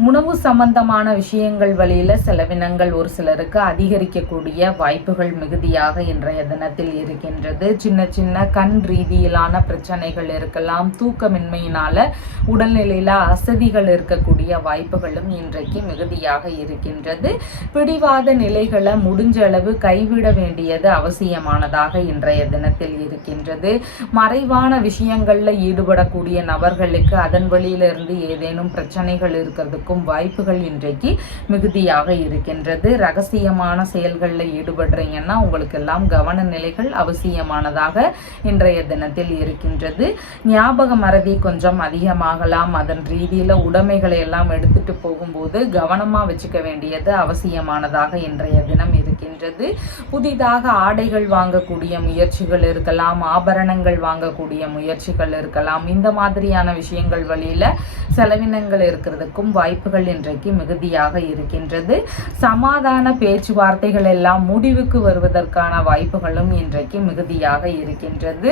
உணவு சம்பந்தமான விஷயங்கள் வழியில் செலவினங்கள் ஒரு சிலருக்கு அதிகரிக்கக்கூடிய வாய்ப்புகள் மிகுதியாக இன்றைய தினத்தில் இருக்கின்றது. சின்ன சின்ன கண் ரீதியிலான பிரச்சனைகள் இருக்கலாம். தூக்கமின்மையினால உடல்நிலையில் அசதிகள் இருக்கக்கூடிய வாய்ப்புகளும் இன்றைக்கு மிகுதியாக இருக்கின்றது. பிடிவாத நிலைகளை முடிஞ்ச அளவு கைவிட வேண்டியது அவசியமானதாக இன்றைய தினத்தில் இருக்கின்றது. மறைவான விஷயங்களில் ஈடுபடக்கூடிய நபர்களுக்கு அதன் வழியிலிருந்து ஏதேனும் பிரச்சனைகள் இருக்கிறதுக்கு வாய்ப்புகள் இன்றைக்கு மிகுதியாக இருக்கின்றது. ரகசியமான செயல்களில் ஈடுபடுறீங்கன்னா உங்களுக்கு எல்லாம் கவன நிலைகள் அவசியமானதாக இன்றைய தினத்தில் இருக்கின்றது. ஞாபக மறதி கொஞ்சம் அதிகமாகலாம். அதன் ரீதியில் உடைமைகளை எல்லாம் எடுத்துட்டு போகும்போது கவனமாக வச்சுக்க வேண்டியது அவசியமானதாக இன்றைய தினம் இருக்கின்றது. புதிதாக ஆடைகள் வாங்கக்கூடிய முயற்சிகள் இருக்கலாம். ஆபரணங்கள் வாங்கக்கூடிய முயற்சிகள் இருக்கலாம். இந்த மாதிரியான விஷயங்கள் வழியில் செலவினங்கள் இருக்கிறதுக்கும் வாய்ப்புகள் இன்றைக்கு மிகுதியாக இருக்கின்றது. சமாதான பேச்சுவார்த்தைகள் எல்லாம் முடிவுக்கு வருவதற்கான வாய்ப்புகளும் இன்றைக்கு மிகுதியாக இருக்கின்றது.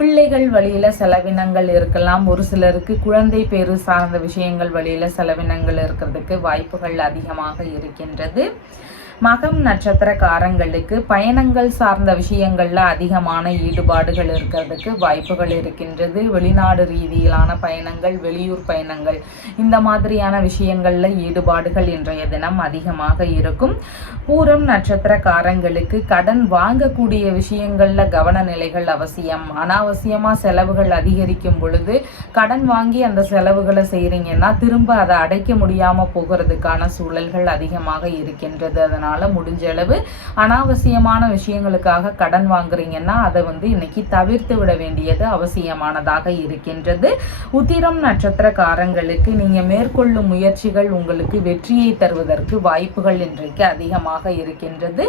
பிள்ளைகள் வழியில் செலவினங்கள் இருக்கலாம். ஒரு சிலருக்கு குழந்தை பேரு சார்ந்த விஷயங்கள் வழியில் செலவினங்கள் இருக்கிறதுக்கு வாய்ப்புகள் அதிகமாக இருக்கின்றது. மகம் நட்சத்திரக்காரங்களுக்கு பயணங்கள் சார்ந்த விஷயங்களில் அதிகமான ஈடுபாடுகள் இருக்கிறதுக்கு வாய்ப்புகள் இருக்கின்றது. வெளிநாடு ரீதியிலான பயணங்கள், வெளியூர் பயணங்கள், இந்த மாதிரியான விஷயங்களில் ஈடுபாடுகள் இன்றைய தினம் அதிகமாக இருக்கும். பூரம் நட்சத்திரக்காரங்களுக்கு கடன் வாங்கக்கூடிய விஷயங்களில் கவன நிலைகள் அவசியம். அனாவசியமாக செலவுகள் அதிகரிக்கும் பொழுது கடன் வாங்கி அந்த செலவுகளை செய்கிறீங்கன்னா திரும்ப அதை அடைக்க முடியாமல் போகிறதுக்கான சூழல்கள் அதிகமாக இருக்கின்றது. அதனால் முடிஞ்ச அளவு அனாவசியமான விஷயங்களுக்காக கடன் வாங்குறீங்கன்னா அதை இன்னைக்கு தவிர்த்து விட வேண்டியது அவசியமானதாக இருக்கின்றது. உத்திரம் நட்சத்திரக்காரங்களுக்கு நீங்க மேற்கொள்ளும் முயற்சிகள் உங்களுக்கு வெற்றியை தருவதற்கு வாய்ப்புகள் இன்றைக்கு அதிகமாக இருக்கின்றது.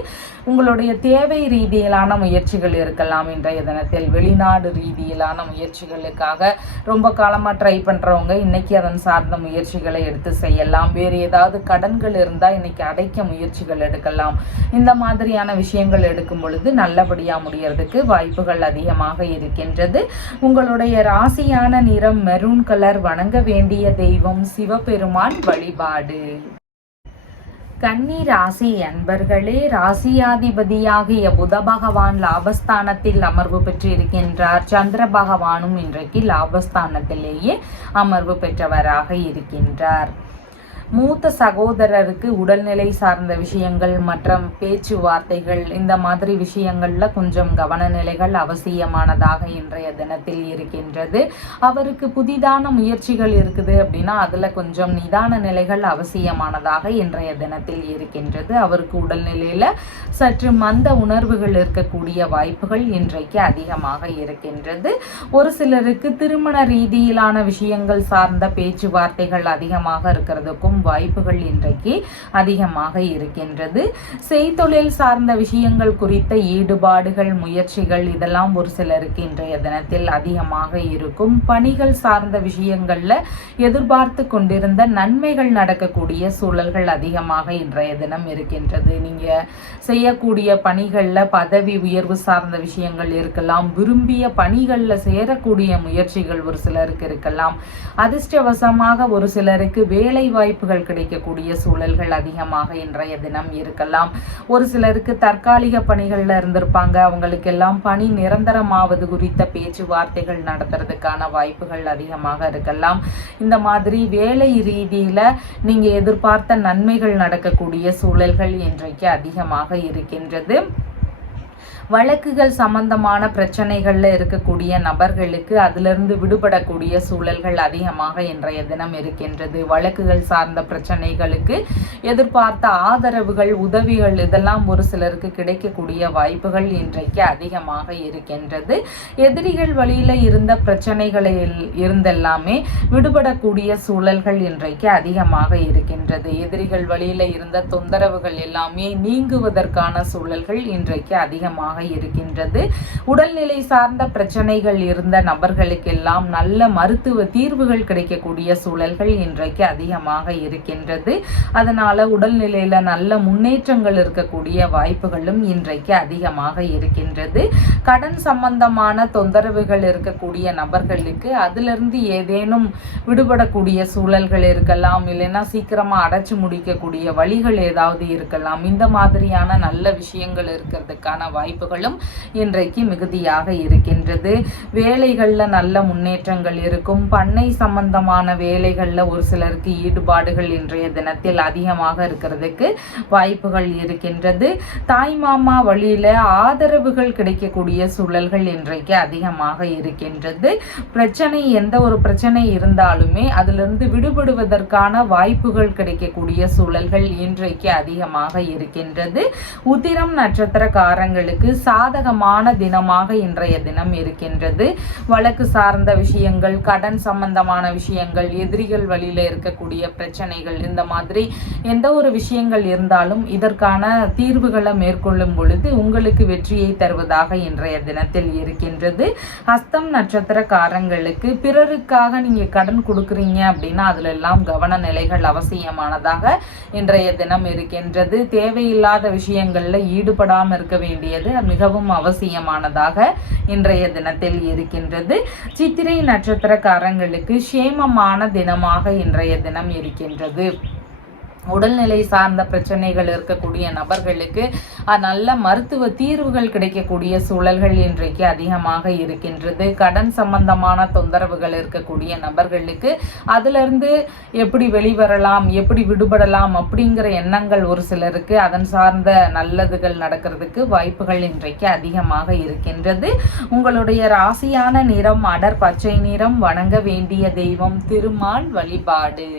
உங்களுடைய தேவை ரீதியிலான முயற்சிகள் இருக்கலாம். இன்றைய தினத்தில் வெளிநாடு ரீதியிலான முயற்சிகளுக்காக ரொம்ப காலமாக ட்ரை பண்றவங்க இன்னைக்கு அதன் சார்ந்த முயற்சிகளை எடுத்து செய்யலாம். வேறு ஏதாவது கடன்கள் இருந்தால் இன்னைக்கு அடைக்க முயற்சிகள் எடுக்கலாம். இந்த மாதிரியான விஷயங்கள் எடுக்கும் பொழுது நல்லபடியா முடியறதுக்கு வாய்ப்புகள் அதிகமாக இருக்கின்றது. உங்களுடைய ராசியான நிறம் மெரூன் கலர். வணங்க வேண்டிய தெய்வம் சிவபெருமான் வழிபாடு. கன்னி ராசி அன்பர்களே, ராசியாதிபதியாகிய புத பகவான் லாபஸ்தானத்தில் அமர்வு பெற்றிருக்கின்றார். சந்திர பகவானும் இன்றைக்கு லாபஸ்தானத்திலேயே அமர்வு பெற்றவராக இருக்கின்றார். மூத்த சகோதரருக்கு உடல்நிலை சார்ந்த விஷயங்கள் மற்றும் பேச்சுவார்த்தைகள் இந்த மாதிரி விஷயங்கள்ல கொஞ்சம் கவனநிலைகள் அவசியமானதாக இன்றைய தினத்தில் இருக்கின்றது. அவருக்கு புதிதான முயற்சிகள் இருக்குது அப்படின்னா அதுல கொஞ்சம் நிதான நிலைகள் அவசியமானதாக இன்றைய தினத்தில் இருக்கின்றது. அவருக்கு உடல்நிலையில சற்று மந்த உணர்வுகள் இருக்கக்கூடிய வாய்ப்புகள் இன்றைக்கு அதிகமாக இருக்கின்றது. ஒரு சிலருக்கு திருமண ரீதியிலான விஷயங்கள் சார்ந்த பேச்சுவார்த்தைகள் அதிகமாக இருக்கிறதுக்கும் வாய்ப்புகள் இன்றைக்கு அதிகமாக இருக்கின்றது. செய்தொழில் சார்ந்த விஷயங்கள் குறித்த ஈடுபாடுகள், முயற்சிகள் இதெல்லாம் ஒரு சிலருக்கு இன்றைய தினத்தில் அதிகமாக இருக்கும். பணிகள் சார்ந்த விஷயங்கள்ல எதிர்பார்த்து கொண்டிருந்த நன்மைகள் நடக்கக்கூடிய சூழல்கள் அதிகமாக இன்றைய தினம் இருக்கின்றது. நீங்க செய்யக்கூடிய பணிகள்ல பதவி உயர்வு சார்ந்த விஷயங்கள் இருக்கலாம். விரும்பிய பணிகள்ல சேரக்கூடிய முயற்சிகள் ஒரு சிலருக்கு இருக்கலாம். அதிர்ஷ்டவசமாக ஒரு சிலருக்கு வேலை வாய்ப்புகள் கிடைக்கக்கூடிய சூழல்கள் அதிகமாக இன்றைய தினம் இருக்கலாம். ஒரு சிலருக்கு தற்காலிக பணிகள்ல இருந்திருப்பாங்க. அவங்களுக்கு எல்லாம் பணி நிரந்தரமாவது குறித்த பேச்சுவார்த்தைகள் நடத்துறதுக்கான வாய்ப்புகள் அதிகமாக இருக்கலாம். இந்த மாதிரி வேலை ரீதியில நீங்க எதிர்பார்த்த நன்மைகள் நடக்கக்கூடிய சூழல்கள் இன்றைக்கு அதிகமாக இருக்கின்றது. வழக்குகள் சம்பந்தமான பிரச்சனைகள்ல இருக்கக்கூடிய நபர்களுக்கு அதிலிருந்து விடுபடக்கூடிய சூழல்கள் அதிகமாக இன்றைய தினம் இருக்கின்றது. வழக்குகள் சார்ந்த பிரச்சனைகளுக்கு எதிர்பார்த்த ஆதரவுகள், உதவிகள் இதெல்லாம் ஒரு சிலருக்கு கிடைக்கக்கூடிய வாய்ப்புகள் இன்றைக்கு அதிகமாக இருக்கின்றது. எதிரிகள் வழியில இருந்த பிரச்சனைகளை இருந்தெல்லாமே விடுபடக்கூடிய சூழல்கள் இன்றைக்கு அதிகமாக இருக்கின்றது. எதிரிகள் வழியில இருந்த தொந்தரவுகள் எல்லாமே நீங்குவதற்கான சூழல்கள் இன்றைக்கு அதிகமாக இருக்கின்றது. உடல்நிலை சார்ந்த பிரச்சனைகள் இருந்த நபர்களுக்கெல்லாம் நல்ல மருத்துவ தீர்வுகள் கிடைக்கக்கூடிய சூழல்கள் இன்றைக்கு அதிகமாக இருக்கின்றது. அதனால உடல்நிலையில நல்ல முன்னேற்றங்கள் இருக்கக்கூடிய வாய்ப்புகளும் இன்றைக்கு அதிகமாக இருக்கின்றது. கடன் சம்பந்தமான தொந்தரவுகள் இருக்கக்கூடிய நபர்களுக்கு அதிலிருந்து ஏதேனும் விடுபடக்கூடிய சூழல்கள் இருக்கலாம், இல்லைன்னா சீக்கிரமா அடைச்சு முடிக்கக்கூடிய வழிகள் ஏதாவது இருக்கலாம். இந்த மாதிரியான நல்ல விஷயங்கள் இருக்கிறதுக்கான வாய்ப்புகளும் இன்றைக்கு மிகுதியாக இருக்கின்றது. வேலைகள்ல நல்ல முன்னேற்றங்கள் இருக்கும். பண்ணை சம்பந்தமான வேலைகள்ல ஒரு சிலருக்கு ஈடுபாடுகள் இன்றைய தினத்தில் அதிகமாக இருக்கிறதுக்கு வாய்ப்புகள் இருக்கின்றது. தாய் மாமா வழியில ஆதரவுகள் கிடைக்கக்கூடிய சூழல்கள் இன்றைக்கு அதிகமாக இருக்கின்றது. எந்த ஒரு பிரச்சனை இருந்தாலுமே அதிலிருந்து விடுபடுவதற்கான வாய்ப்புகள் கிடைக்கக்கூடிய சூழல்கள் இன்றைக்கு அதிகமாக இருக்கின்றது. உத்திரம் நட்சத்திரக்காரங்களுக்கு சாதகமான தினமாக இன்றைய தினம் இருக்கின்றது. வழக்கு சார்ந்த விஷயங்கள், கடன் சம்பந்தமான விஷயங்கள், எதிரிகள் வழியில இருக்கக்கூடிய பிரச்சனைகள், இந்த மாதிரி எந்த ஒரு விஷயங்கள் இருந்தாலும் இதற்கான தீர்வுகளை மேற்கொள்ளும் பொழுது உங்களுக்கு வெற்றியை தருவதாக இன்றைய தினத்தில் இருக்கின்றது. ஹஸ்தம் நட்சத்திரக்காரங்களுக்கு பிறருக்காக நீங்க கடன் கொடுக்குறீங்க அப்படின்னா அதுல எல்லாம் கவன நிலைகள் அவசியமானதாக இன்றைய தினம் இருக்கின்றது. தேவையில்லாத விஷயங்கள்ல ஈடுபடாமல் இருக்க வேண்டியது மிகவும் அவசியமானதாக இன்றைய தினத்தில் இருக்கின்றது. சித்திரை நட்சத்திரக்காரங்களுக்கு சேமமான தினமாக இன்றைய தினம் இருக்கின்றது. உடல்நிலை சார்ந்த பிரச்சனைகள் இருக்கக்கூடிய நபர்களுக்கு நல்ல மருத்துவ தீர்வுகள் கிடைக்கக்கூடிய சூழல்கள் இன்றைக்கு அதிகமாக இருக்கின்றது. கடன் சம்பந்தமான தொந்தரவுகள் இருக்கக்கூடிய நபர்களுக்கு அதிலிருந்து எப்படி வெளிவரலாம், எப்படி விடுபடலாம் அப்படிங்கிற எண்ணங்கள் ஒரு சிலருக்கு, அதன் சார்ந்த நல்லதுகள் நடக்கிறதுக்கு வாய்ப்புகள் இன்றைக்கு அதிகமாக இருக்கின்றது. உங்களுடைய ராசியான நிறம் அடர் பச்சை நிறம். வணங்க வேண்டிய தெய்வம் திருமால் வழிபாடு.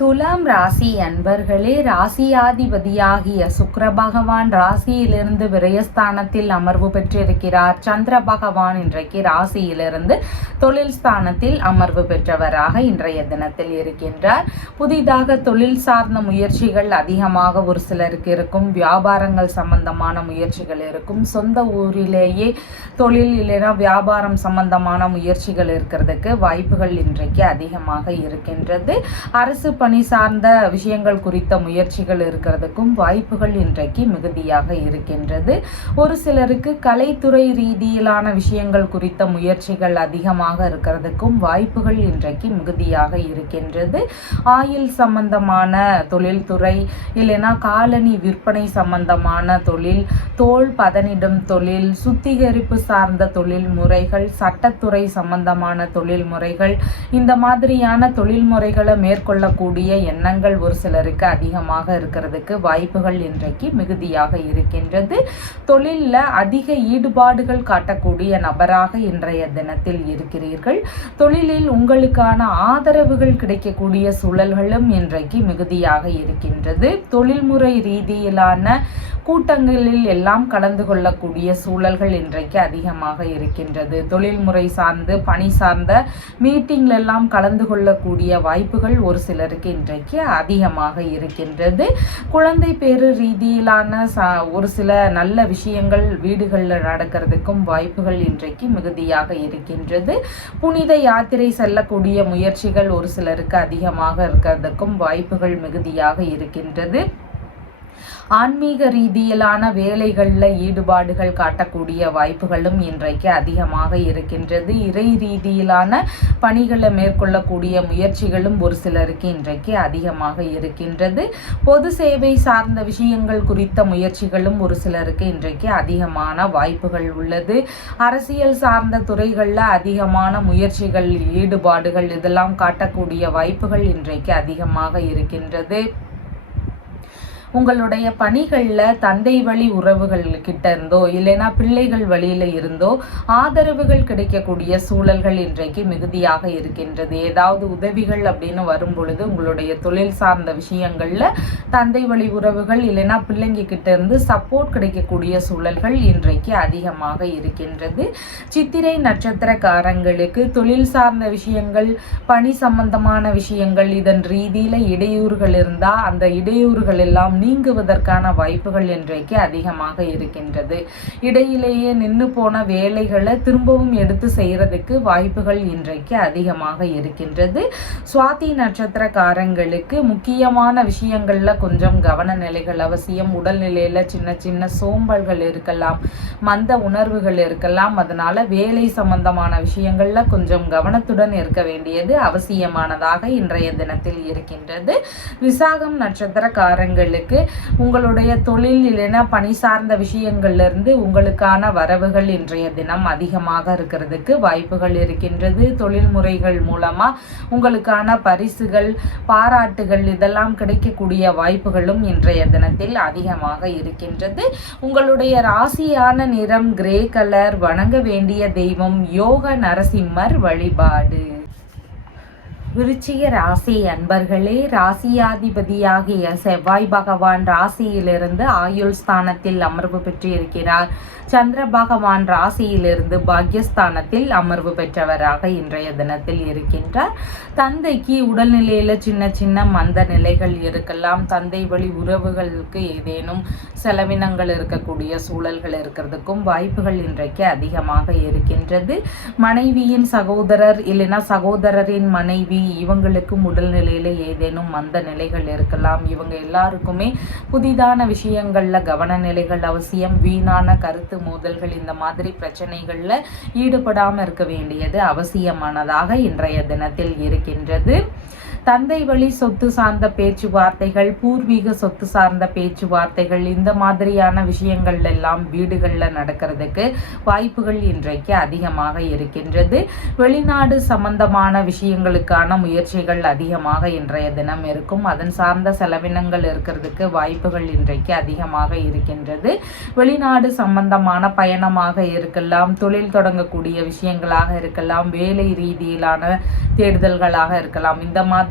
துலாம் ராசி அன்பர்களே, ராசியாதிபதியாகிய சுக்கிர பகவான் ராசியிலிருந்து விரயஸ்தானத்தில் அமர்வு பெற்றிருக்கிறார். சந்திர பகவான் இன்றைக்கு ராசியிலிருந்து தொழில் ஸ்தானத்தில் அமர்வு பெற்றவராக இன்றைய தினத்தில் இருக்கின்றார். புதிதாக தொழில் சார்ந்த முயற்சிகள் அதிகமாக ஒரு சிலருக்கு இருக்கும். வியாபாரங்கள் சம்பந்தமான முயற்சிகள் இருக்கும். சொந்த ஊரிலேயே தொழில் இல்லைனா வியாபாரம் சம்பந்தமான முயற்சிகள் இருக்கிறதுக்கு வாய்ப்புகள் இன்றைக்கு அதிகமாக இருக்கின்றது. அரசு பணி சார்ந்த விஷயங்கள் குறித்த முயற்சிகள் இருக்கிறதுக்கும் வாய்ப்புகள் இன்றைக்கு மிகுதியாக இருக்கின்றது. ஒரு சிலருக்கு கலைத்துறை ரீதியிலான விஷயங்கள் குறித்த முயற்சிகள் அதிகமாக இருக்கிறதுக்கும் வாய்ப்புகள் இன்றைக்கு மிகுதியாக இருக்கின்றது. ஆயில் சம்பந்தமான தொழில்துறை இல்லைனா காலணி விற்பனை சம்பந்தமான தொழில், தோல் பதனிடும் தொழில், சுத்திகரிப்பு சார்ந்த தொழில் முறைகள், சட்டத்துறை சம்பந்தமான தொழில் முறைகள், இந்த மாதிரியான தொழில் முறைகளை மேற்கொள்ளக்கூடிய எண்ணங்கள் ஒரு சிலருக்கு அதிகமாக இருக்கிறதுக்கு வாய்ப்புகள் இன்றைக்கு மிகுதியாக இருக்கின்றது. தொழில்ல அதிக ஈடுபாடுகள் காட்டக்கூடிய நபராக இன்றைய தினத்தில் இருக்கிறீர்கள். தொழிலில் உங்களுக்கான ஆதரவுகள் கிடைக்கக்கூடிய சூழல்களும் இன்றைக்கு மிகுதியாக இருக்கின்றது. தொழில்முறை ரீதியிலான கூட்டங்களில் எல்லாம் கலந்து கொள்ளக்கூடிய சூழல்கள் இன்றைக்கு அதிகமாக இருக்கின்றது. தொழில்முறை சார்ந்து பணி சார்ந்த மீட்டிங்ல எல்லாம் கலந்து கொள்ளக்கூடிய வாய்ப்புகள் ஒரு சிலருக்கு இன்றைக்கு அதிகமாக இருக்கின்றது. குழந்தை பேரு ரீதியிலான ஒரு சில நல்ல விஷயங்கள் வீடுகளில் நடக்கிறதுக்கும் வாய்ப்புகள் இன்றைக்கு மிகுதியாக இருக்கின்றது. புனித யாத்திரை செல்லக்கூடிய முயற்சிகள் ஒரு சிலருக்கு அதிகமாக இருக்கிறதுக்கும் வாய்ப்புகள் மிகுதியாக இருக்கின்றது. ஆன்மீக ரீதியிலான வேலைகளில் ஈடுபாடுகள் காட்டக்கூடிய வாய்ப்புகளும் இன்றைக்கு அதிகமாக இருக்கின்றது. இறை ரீதியிலான பணிகளை மேற்கொள்ளக்கூடிய முயற்சிகளும் ஒரு சிலருக்கு இன்றைக்கு அதிகமாக இருக்கின்றது. பொது சேவை சார்ந்த விஷயங்கள் குறித்த முயற்சிகளும் ஒரு சிலருக்கு இன்றைக்கு அதிகமான வாய்ப்புகள் உள்ளது. அரசியல் சார்ந்த துறைகளில் அதிகமான முயற்சிகள், ஈடுபாடுகள் இதெல்லாம் காட்டக்கூடிய வாய்ப்புகள் இன்றைக்கு அதிகமாக இருக்கின்றது. உங்களுடைய பணிகளில் தந்தை வழி உறவுகள் கிட்ட இருந்தோ இல்லைனா பிள்ளைகள் வழியில் இருந்தோ ஆதரவுகள் கிடைக்கக்கூடிய சூழல்கள் இன்றைக்கு மிகுதியாக இருக்கின்றது. ஏதாவது உதவிகள் அப்படின்னு வரும் பொழுது உங்களுடைய தொழில் சார்ந்த விஷயங்களில் தந்தை வழி உறவுகள் இல்லைனா பிள்ளைங்க கிட்ட இருந்து சப்போர்ட் கிடைக்கக்கூடிய சூழல்கள் இன்றைக்கு அதிகமாக இருக்கின்றது. சித்திரை நட்சத்திரக்காரங்களுக்கு தொழில் சார்ந்த விஷயங்கள், பணி சம்பந்தமான விஷயங்கள், இதன் ரீதியில் இடையூறுகள் இருந்தால் அந்த இடையூறுகள் எல்லாம் நீங்குவதற்கான வாய்ப்புகள் இன்றைக்கு அதிகமாக இருக்கின்றது. இடையிலேயே நின்று போன வேலைகளை திரும்பவும் எடுத்து செய்யறதுக்கு வாய்ப்புகள் இன்றைக்கு அதிகமாக இருக்கின்றது. சுவாதி நட்சத்திரக்காரங்களுக்கு முக்கியமான விஷயங்கள்ல கொஞ்சம் கவன நிலைகள் அவசியம். உடல்நிலையில சின்ன சின்ன சோம்பல்கள் இருக்கலாம், மந்த உணர்வுகள் இருக்கலாம். அதனால வேலை சம்பந்தமான விஷயங்கள்ல கொஞ்சம் கவனத்துடன் இருக்க வேண்டியது அவசியமானதாக இன்றைய தினத்தில் இருக்கின்றது. விசாகம் நட்சத்திரக்காரங்களுக்கு உங்களுடைய தொழில் இல்லைன்னா பணி சார்ந்த விஷயங்கள்ல இருந்து உங்களுக்கான வரவுகள் இன்றைய தினம் அதிகமாக இருக்கிறதுக்கு வாய்ப்புகள் இருக்கின்றது. தொழில் முறைகள் மூலமா உங்களுக்கான பரிசுகள், பாராட்டுகள் இதெல்லாம் கிடைக்கக்கூடிய வாய்ப்புகளும் இன்றைய தினத்தில் அதிகமாக இருக்கின்றது. உங்களுடைய ராசியான நிறம் கிரே கலர். வணங்க வேண்டிய தெய்வம் யோக நரசிம்மர் வழிபாடு. விருச்சிக ராசி அன்பர்களே, ராசியாதிபதியாகிய செவ்வாய் பகவான் ராசியிலிருந்து ஆயுள் ஸ்தானத்தில் அமர்வு பெற்றிருக்கிறார். சந்திர பகவான் ராசியிலிருந்து பாக்யஸ்தானத்தில் அமர்வு பெற்றவராக இன்றைய தினத்தில் இருக்கின்றார். தந்தைக்கு உடல்நிலையில சின்ன சின்ன மந்த நிலைகள் இருக்கலாம். தந்தை வழி உறவுகளுக்கு ஏதேனும் செலவினங்கள் இருக்கக்கூடிய சூழல்கள் இருக்கிறதுக்கும் வாய்ப்புகள் இன்றைக்கு அதிகமாக இருக்கின்றது. மனைவியின் சகோதரர் இல்லைன்னா சகோதரரின் மனைவி இவங்களுக்கும் உடல்நிலையில ஏதேனும் மந்த நிலைகள் இருக்கலாம். இவங்க எல்லாருக்குமே புதிதான விஷயங்கள்ல கவன நிலைகள் அவசியம். வீணான கருத்து மோதல்கள் இந்த மாதிரி பிரச்சனைகள்ல ஈடுபடாம இருக்க வேண்டியது அவசியமானதாக இன்றைய தினத்தில் இருக்கின்றது. தந்தை வழி சொத்து சார்ந்த பேச்சுவார்த்தைகள், பூர்வீக சொத்து சார்ந்த பேச்சுவார்த்தைகள் இந்த மாதிரியான விஷயங்கள் எல்லாம் வீடுகளில் நடக்கிறதுக்கு வாய்ப்புகள் இன்றைக்கு அதிகமாக இருக்கின்றது. வெளிநாடு சம்பந்தமான விஷயங்களுக்கான முயற்சிகள் அதிகமாக இன்றைய தினம் இருக்கும். அதன் சார்ந்த செலவினங்கள் இருக்கிறதுக்கு வாய்ப்புகள் இன்றைக்கு அதிகமாக இருக்கின்றது. வெளிநாடு சம்பந்தமான பயணமாக இருக்கலாம், தொழில் தொடங்கக்கூடிய விஷயங்களாக இருக்கலாம், வேலை ரீதியிலான தேடுதல்களாக இருக்கலாம். இந்த மாதிரியான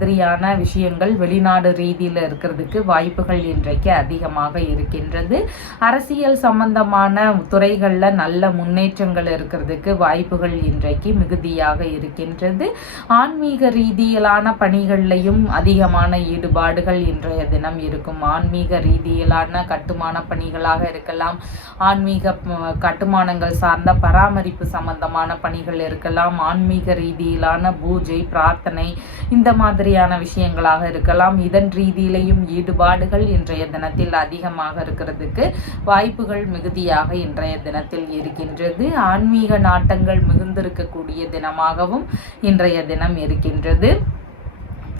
விஷயங்கள் வெளிநாடு ரீதியில் இருக்கிறதுக்கு வாய்ப்புகள் இன்றைக்கு அதிகமாக இருக்கின்றது. அரசியல் சம்பந்தமான துறைகளில் நல்ல முன்னேற்றங்கள் இருக்கிறதுக்கு வாய்ப்புகள் இன்றைக்கு மிகுதியாக இருக்கின்றது. ஆன்மீக ரீதியிலான பணிகள்லையும் அதிகமான ஈடுபாடுகள் இன்றைய தினம் இருக்கும். ஆன்மீக ரீதியிலான கட்டுமான பணிகளாக இருக்கலாம், ஆன்மீக கட்டுமானங்கள் சார்ந்த பராமரிப்பு சம்பந்தமான பணிகள் இருக்கலாம், ஆன்மீக ரீதியிலான பூஜை பிரார்த்தனை இந்த மாதிரியான விஷயங்களாக இருக்கலாம். இதன் ரீதியிலையும் ஈடுபாடுகள் இன்றைய தினத்தில் அதிகமாக இருக்கிறதுக்கு வாய்ப்புகள் மிகுதியாக இன்றைய தினத்தில் இருக்கின்றது. ஆன்மீக நாட்டங்கள் மிகுந்திருக்கக்கூடிய தினமாகவும் இன்றைய தினம் இருக்கின்றது.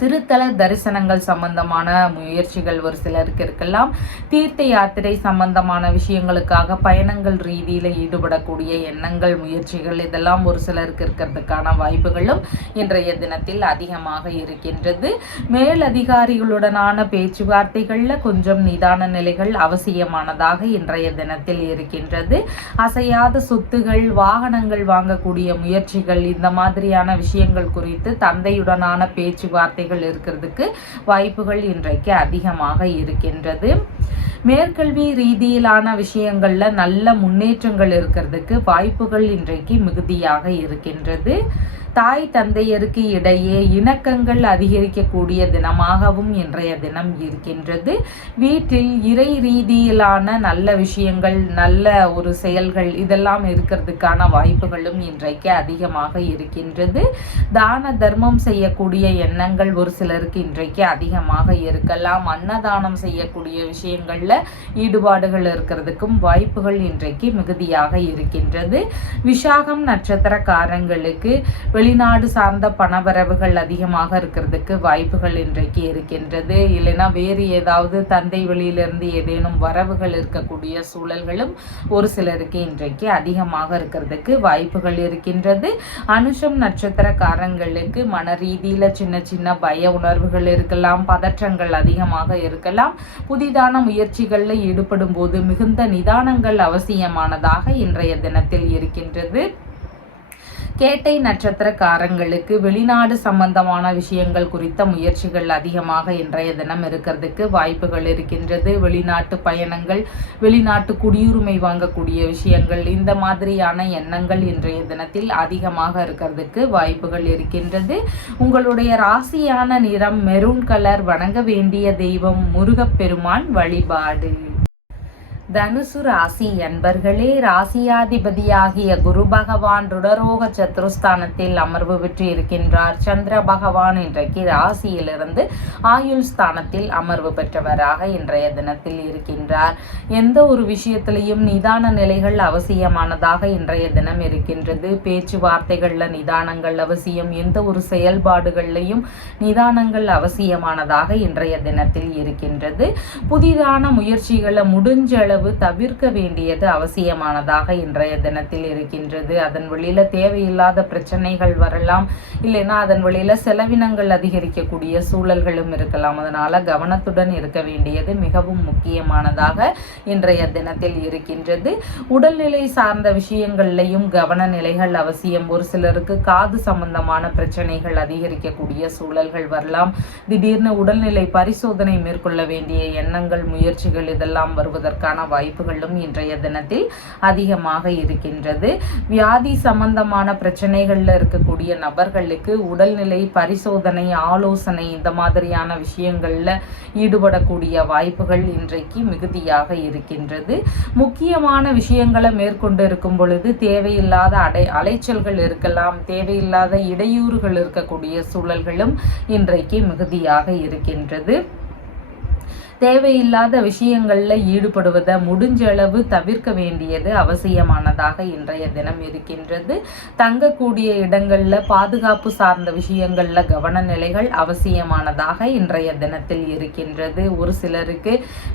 திருத்தல தரிசனங்கள் சம்பந்தமான முயற்சிகள் ஒரு சிலருக்கு இருக்கலாம். தீர்த்த யாத்திரை சம்பந்தமான விஷயங்களுக்காக பயணங்கள் ரீதியில் ஈடுபடக்கூடிய எண்ணங்கள், முயற்சிகள் இதெல்லாம் ஒரு சிலருக்கு இருக்கிறதுக்கான வாய்ப்புகளும் இன்றைய தினத்தில் அதிகமாக இருக்கின்றது. மேலதிகாரிகளுடனான பேச்சுவார்த்தைகளில் கொஞ்சம் நிதான நிலைகள் அவசியமானதாக இன்றைய தினத்தில் இருக்கின்றது. அசையாத சொத்துகள், வாகனங்கள் வாங்கக்கூடிய முயற்சிகள் இந்த மாதிரியான விஷயங்கள் குறித்து தந்தையுடனான பேச்சுவார்த்தைகள் இருக்கிறதுக்கு வாய்ப்புகள் இன்றைக்கு அதிகமாக இருக்கின்றது. மேற்கல்வி ரீதியிலான விஷயங்கள்ல நல்ல முன்னேற்றங்கள் இருக்கிறதுக்கு வாய்ப்புகள் இன்றைக்கு மிகுதியாக இருக்கின்றது. தாய் தந்தையருக்கு இடையே இணக்கங்கள் அதிகரிக்கக்கூடிய தினமாகவும் இன்றைய தினம் இருக்கின்றது. வீட்டில் இறை ரீதியிலான நல்ல விஷயங்கள், நல்ல ஒரு செயல்கள் இதெல்லாம் இருக்கிறதுக்கான வாய்ப்புகளும் இன்றைக்கு அதிகமாக இருக்கின்றது. தான தர்மம் செய்யக்கூடிய எண்ணங்கள் ஒரு சிலருக்கு இன்றைக்கு அதிகமாக இருக்கலாம். அன்னதானம் செய்யக்கூடிய விஷயங்கள்ல ஈடுபாடுகள் இருக்கிறதுக்கும் வாய்ப்புகள் இன்றைக்கு மிகுதியாக இருக்கின்றது. விசாகம் நட்சத்திரக்காரங்களுக்கு வெளிநாடு சார்ந்த பணவரவுகள் அதிகமாக இருக்கிறதுக்கு வாய்ப்புகள் இன்றைக்கு இருக்கின்றது. இல்லைன்னா வேறு ஏதாவது தந்தை வழியிலிருந்து ஏதேனும் வரவுகள் இருக்கக்கூடிய சூழல்களும் ஒரு சிலருக்கு இன்றைக்கு அதிகமாக இருக்கிறதுக்கு வாய்ப்புகள் இருக்கின்றது. அனுஷம் நட்சத்திரக்காரங்களுக்கு மன ரீதியில சின்ன சின்ன பய உணர்வுகள் இருக்கலாம், பதற்றங்கள் அதிகமாக இருக்கலாம். புதிதான முயற்சிகளில் ஈடுபடும் போது மிகுந்த நிதானங்கள் அவசியமானதாக இன்றைய தினத்தில் இருக்கின்றது. கேட்டை நட்சத்திரக்காரங்களுக்கு வெளிநாடு சம்பந்தமான விஷயங்கள் குறித்த முயற்சிகள் அதிகமாக இன்றைய தினம் இருக்கிறதுக்கு வாய்ப்புகள் இருக்கின்றது. வெளிநாட்டு பயணங்கள், வெளிநாட்டு குடியுரிமை வாங்கக்கூடிய விஷயங்கள், இந்த மாதிரியான எண்ணங்கள் இன்றைய தினத்தில் அதிகமாக இருக்கிறதுக்கு வாய்ப்புகள் இருக்கின்றது. உங்களுடைய ராசியான நிறம் மெரூன் கலர். வணங்க வேண்டிய தெய்வம் முருகப்பெருமான் வழிபாடு. தனுசு ராசி அன்பர்களே, ராசியாதிபதியாகிய குரு பகவான் ருடரோக சத்ருஸ்தானத்தில் அமர்வு பெற்று இருக்கின்றார். சந்திர பகவான் இன்றைக்கு ராசியிலிருந்து ஆயுள் ஸ்தானத்தில் அமர்வு பெற்றவராக இன்றைய தினத்தில் இருக்கின்றார். எந்த ஒரு விஷயத்திலையும் நிதான நிலைகள் அவசியமானதாக இன்றைய தினம் இருக்கின்றது. பேச்சுவார்த்தைகள்ல நிதானங்கள் அவசியம். எந்த ஒரு செயல்பாடுகள்லையும் நிதானங்கள் அவசியமானதாக இன்றைய தினத்தில் இருக்கின்றது. புதிதான முயற்சிகளை முடிஞ்ச அளவு தவிர்க்க வேண்டியது அவசியமானதாக இன்றைய தினத்தில் இருக்கின்றது. அதன் வழியில தேவையில்லாத பிரச்சனைகள் வரலாம், இல்லைன்னா அதன் வழியில செலவினங்கள் அதிகரிக்கக்கூடிய சூழல்களும் இருக்கலாம். அதனால கவனத்துடன் இருக்க வேண்டியது மிகவும் முக்கியமானதாக இன்றைய தினத்தில் இருக்கின்றது. உடல்நிலை சார்ந்த விஷயங்கள்லையும் கவன நிலைகள் அவசியம். ஒரு சிலருக்கு காது சம்பந்தமான பிரச்சனைகள் அதிகரிக்கக்கூடிய சூழல்கள் வரலாம். திடீர்னு உடல்நிலை பரிசோதனை மேற்கொள்ள வேண்டிய எண்ணங்கள், முயற்சிகள் இதெல்லாம் வருவதற்கான வாய்ப்புகளும் இன்றைய தினத்தில் அதிகமாக இருக்கின்றது. வியாதி சம்பந்தமான பிரச்சனைகள்ல இருக்கக்கூடிய நபர்களுக்கு உடல்நிலை பரிசோதனை, ஆலோசனை இந்த மாதிரியான விஷயங்கள்ல ஈடுபடக்கூடிய வாய்ப்புகள் இன்றைக்கு மிகுதியாக இருக்கின்றது. முக்கியமான விஷயங்களை மேற்கொண்டு இருக்கும் பொழுது தேவையில்லாத அலைச்சல்கள் இருக்கலாம், தேவையில்லாத இடையூறுகள் இருக்கக்கூடிய சூழல்களும் இன்றைக்கு மிகுதியாக இருக்கின்றது. தேவையில்லாத விஷயங்கள்ல ஈடுபடுவதை முடிஞ்ச அளவு தவிர்க்க வேண்டியது அவசியமானதாக இன்றைய தினம் இருக்கின்றது. தங்கக்கூடிய இடங்கள்ல பாதுகாப்பு சார்ந்த விஷயங்கள்ல கவன நிலைகள் அவசியமானதாக இன்றைய தினத்தில் இருக்கின்றது. ஒரு சிலருக்கு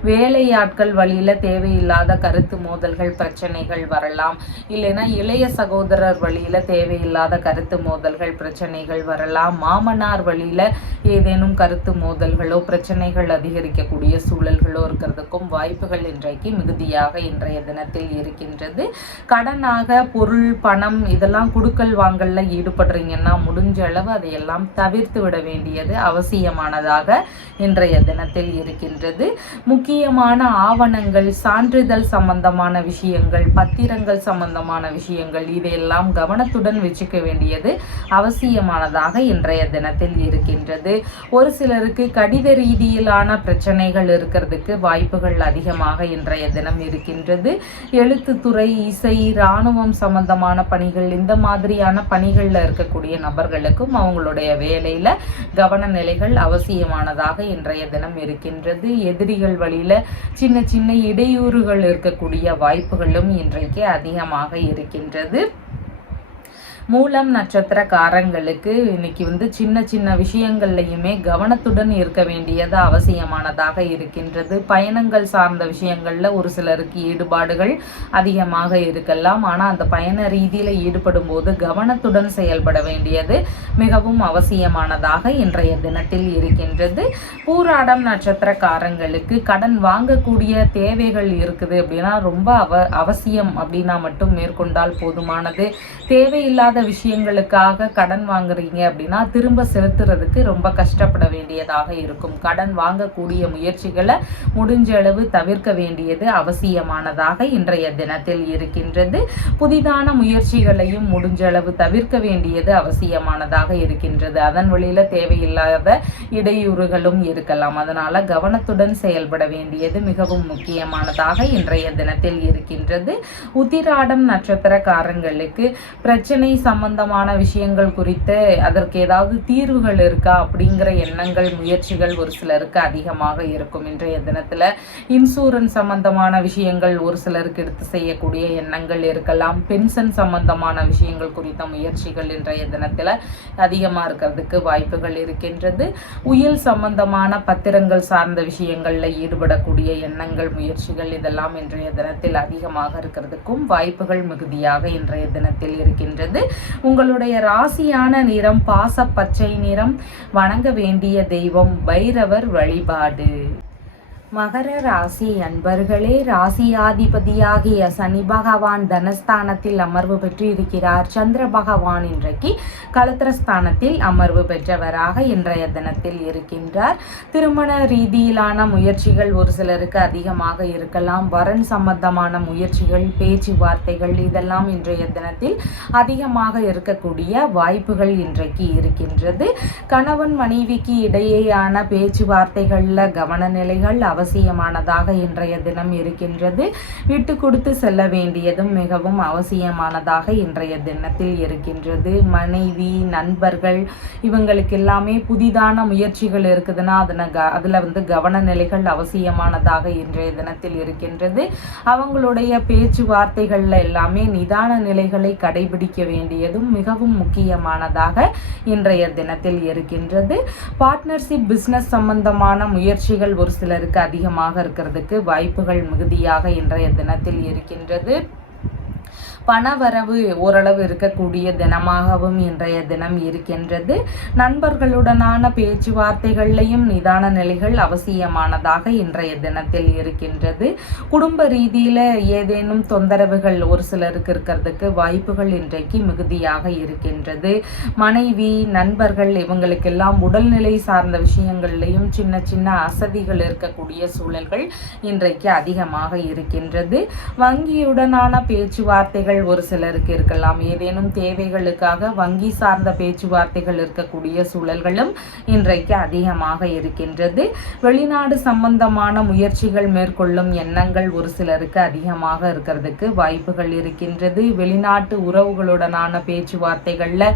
வேலையாட்கள் வழியில தேவையில்லாத கருத்து மோதல்கள், பிரச்சனைகள் வரலாம். இல்லைன்னா இளைய சகோதரர் வழியில தேவையில்லாத கருத்து மோதல்கள், பிரச்சனைகள் வரலாம். மாமனார் வழியில ஏதேனும் கருத்து மோதல்களோ பிரச்சனைகள் அதிகரிக்கக்கூடிய சூழல்களோ இருக்கிறதுக்கும் வாய்ப்புகள் இன்றைக்கு மிகுதியாக இன்றைய தினத்தில் இருக்கின்றது. கடனாக பொருள், பணம் இதெல்லாம் குடுக்கல் வாங்கல்ல ஈடுபடுறீங்கன்னா முடிஞ்ச அளவு அதையெல்லாம் தவிர்த்து விட வேண்டியது அவசியமானதாக இன்றைய தினத்தில் இருக்கின்றது. முக்கியமான ஆவணங்கள், சான்றிதழ் சம்பந்தமான விஷயங்கள், பத்திரங்கள் சம்பந்தமான விஷயங்கள் இதையெல்லாம் கவனத்துடன் வச்சுக்க வேண்டியது அவசியமானதாக இன்றைய தினத்தில் இருக்கின்றது. ஒரு சிலருக்கு கடித ரீதியிலான பிரச்சனைகள் இருக்கிறதுக்கு வாய்ப்புகள் அதிகமாக இன்றைய தினம் இருக்கின்றது. எழுத்துத்துறை, இசை, இராணுவம் சம்பந்தமான பணிகள் இந்த மாதிரியான பணிகள்ல இருக்கக்கூடிய நபர்களுக்கும் அவங்களுடைய வேலையில கவன நிலைகள் அவசியமானதாக இன்றைய தினம் இருக்கின்றது. எதிரிகள் வழியில சின்ன சின்ன இடையூறுகள் இருக்கக்கூடிய வாய்ப்புகளும் இன்றைக்கு அதிகமாக இருக்கின்றது. மூலம் நட்சத்திரக்காரங்களுக்கு இன்னைக்கு சின்ன சின்ன விஷயங்கள்லையுமே கவனத்துடன் இருக்க வேண்டியது அவசியமானதாக இருக்கின்றது. பயணங்கள் சார்ந்த விஷயங்கள்ல ஒரு சிலருக்கு ஈடுபாடுகள் அதிகமாக இருக்கலாம். ஆனால் அந்த பயண ரீதியில ஈடுபடும் போது கவனத்துடன் செயல்பட வேண்டியது மிகவும் அவசியமானதாக இன்றைய தினத்தில் இருக்கின்றது. பூராடம் நட்சத்திரக்காரங்களுக்கு கடன் வாங்கக்கூடிய தேவைகள் இருக்குது அப்படின்னா ரொம்ப அவசியம் அப்படின்னா மட்டும் மேற்கொண்டால் போதுமானது. தேவையில்லாத விஷயங்களுக்காக கடன் வாங்குறீங்க அப்படின்னா திரும்ப செலுத்துறதுக்கு ரொம்ப கஷ்டப்பட வேண்டியதாக இருக்கும். கடன் வாங்கக்கூடிய முயற்சிகளை முடிஞ்ச அளவு தவிர்க்க வேண்டியது அவசியமானதாக இன்றைய தினத்தில் இருக்கின்றது. புதிதான முயற்சிகளையும் முடிஞ்ச அளவு தவிர்க்க வேண்டியது அவசியமானதாக இருக்கின்றது. அதன் வழியில தேவையில்லாத இடையூறுகளும் இருக்கலாம். அதனால கவனத்துடன் செயல்பட வேண்டியது மிகவும் முக்கியமானதாக இன்றைய தினத்தில் இருக்கின்றது. உத்திராடம் நட்சத்திரக்காரங்களுக்கு பிரச்சனை சம்பந்தமான விஷயங்கள் குறித்து அதற்கு ஏதாவது தீர்வுகள் இருக்கா அப்படிங்கிற எண்ணங்கள், முயற்சிகள் ஒரு சிலருக்கு அதிகமாக இருக்கும். இன்றைய தினத்துல இன்சூரன்ஸ் சம்பந்தமான விஷயங்கள் ஒரு சிலருக்கு எடுத்து செய்யக்கூடிய எண்ணங்கள் இருக்கலாம். பென்ஷன் சம்பந்தமான விஷயங்கள் குறித்த முயற்சிகள் இன்றைய தினத்துல அதிகமா இருக்கிறதுக்கு வாய்ப்புகள் இருக்கின்றது. உயில் சம்பந்தமான பத்திரங்கள் சார்ந்த விஷயங்கள்ல ஈடுபடக்கூடிய எண்ணங்கள், முயற்சிகள் இதெல்லாம் இன்றைய தினத்தில் அதிகமாக இருக்கிறதுக்கும் வாய்ப்புகள் மிகுதியாக இன்றைய தினத்தில் இருக்கின்றது. உங்களுடைய ராசியான நிறம் பாச பச்சை நிறம். வணங்க வேண்டிய தெய்வம் பைரவர் வழிபாடு. மகர ராசி அன்பர்களே, ராசியாதிபதியாகிய சனி பகவான் தனஸ்தானத்தில் அமர்வு பெற்று இருக்கிறார். சந்திர பகவான் இன்றைக்கு களத்திரஸ்தானத்தில் அமர்வு பெற்றவராக இன்றைய தினத்தில் இருக்கின்றார். திருமண ரீதியிலான முயற்சிகள் ஒரு சிலருக்கு அதிகமாக இருக்கலாம். வரன் சம்பந்தமான முயற்சிகள், பேச்சுவார்த்தைகள் இதெல்லாம் இன்றைய தினத்தில் அதிகமாக இருக்கக்கூடிய வாய்ப்புகள் இன்றைக்கு இருக்கின்றது. கணவன் மனைவிக்கு இடையேயான பேச்சுவார்த்தைகளில் கவனநிலைகள் அவசியமானதாக இன்றைய தினம் இருக்கின்றது. விட்டு கொடுத்து செல்ல வேண்டியதும் மிகவும் அவசியமானதாக இன்றைய தினத்தில் இருக்கின்றது. மனைவி, நண்பர்கள் இவங்களுக்கு எல்லாமே புதிதான முயற்சிகள் இருக்குதுன்னா அதில் கவன நிலைகள் அவசியமானதாக இன்றைய தினத்தில் இருக்கின்றது. அவங்களுடைய பேச்சுவார்த்தைகளில் எல்லாமே நிதான நிலைகளை கடைபிடிக்க வேண்டியதும் மிகவும் முக்கியமானதாக இன்றைய தினத்தில் இருக்கின்றது. பார்ட்னர்ஷிப் பிஸ்னஸ் சம்பந்தமான முயற்சிகள் ஒரு சிலருக்கு அதிகமாக இருக்கிறதுக்கு வாய்ப்புகள் மிகுதியாக இன்றைய தினத்தில் இருக்கின்றது. பணவரவு ஓரளவு இருக்கக்கூடிய தினமாகவும் இன்றைய தினம் இருக்கின்றது. நண்பர்களுடனான பேச்சுவார்த்தைகளையும் நிதான நிலைகள் அவசியமானதாக இன்றைய தினத்தில் இருக்கின்றது. குடும்ப ரீதியில் ஏதேனும் தொந்தரவுகள் ஒரு சிலருக்கு இருக்கிறதுக்கு வாய்ப்புகள் இன்றைக்கு மிகுதியாக இருக்கின்றது. மனைவி, நண்பர்கள் இவங்களுக்கெல்லாம் உடல்நிலை சார்ந்த விஷயங்கள்லையும் சின்ன சின்ன அசதிகள் இருக்கக்கூடிய சூழல்கள் இன்றைக்கு அதிகமாக இருக்கின்றது. வங்கியுடனான பேச்சுவார்த்தைகள் ஒரு சிலருக்கு இருக்கலாம். ஏதேனும் தேவைகளுக்காக வங்கி சார்ந்த பேச்சுவார்த்தைகள் இருக்கக்கூடிய சூழல்களும் இன்றைக்கு அதிகமாக இருக்கின்றது. வெளிநாடு சம்பந்தமான முயற்சிகள் மேற்கொள்ளும் எண்ணங்கள் ஒரு சிலருக்கு அதிகமாக இருக்கிறதுக்கு வாய்ப்புகள் இருக்கின்றது. வெளிநாட்டு உறவுகளுடனான பேச்சுவார்த்தைகளில்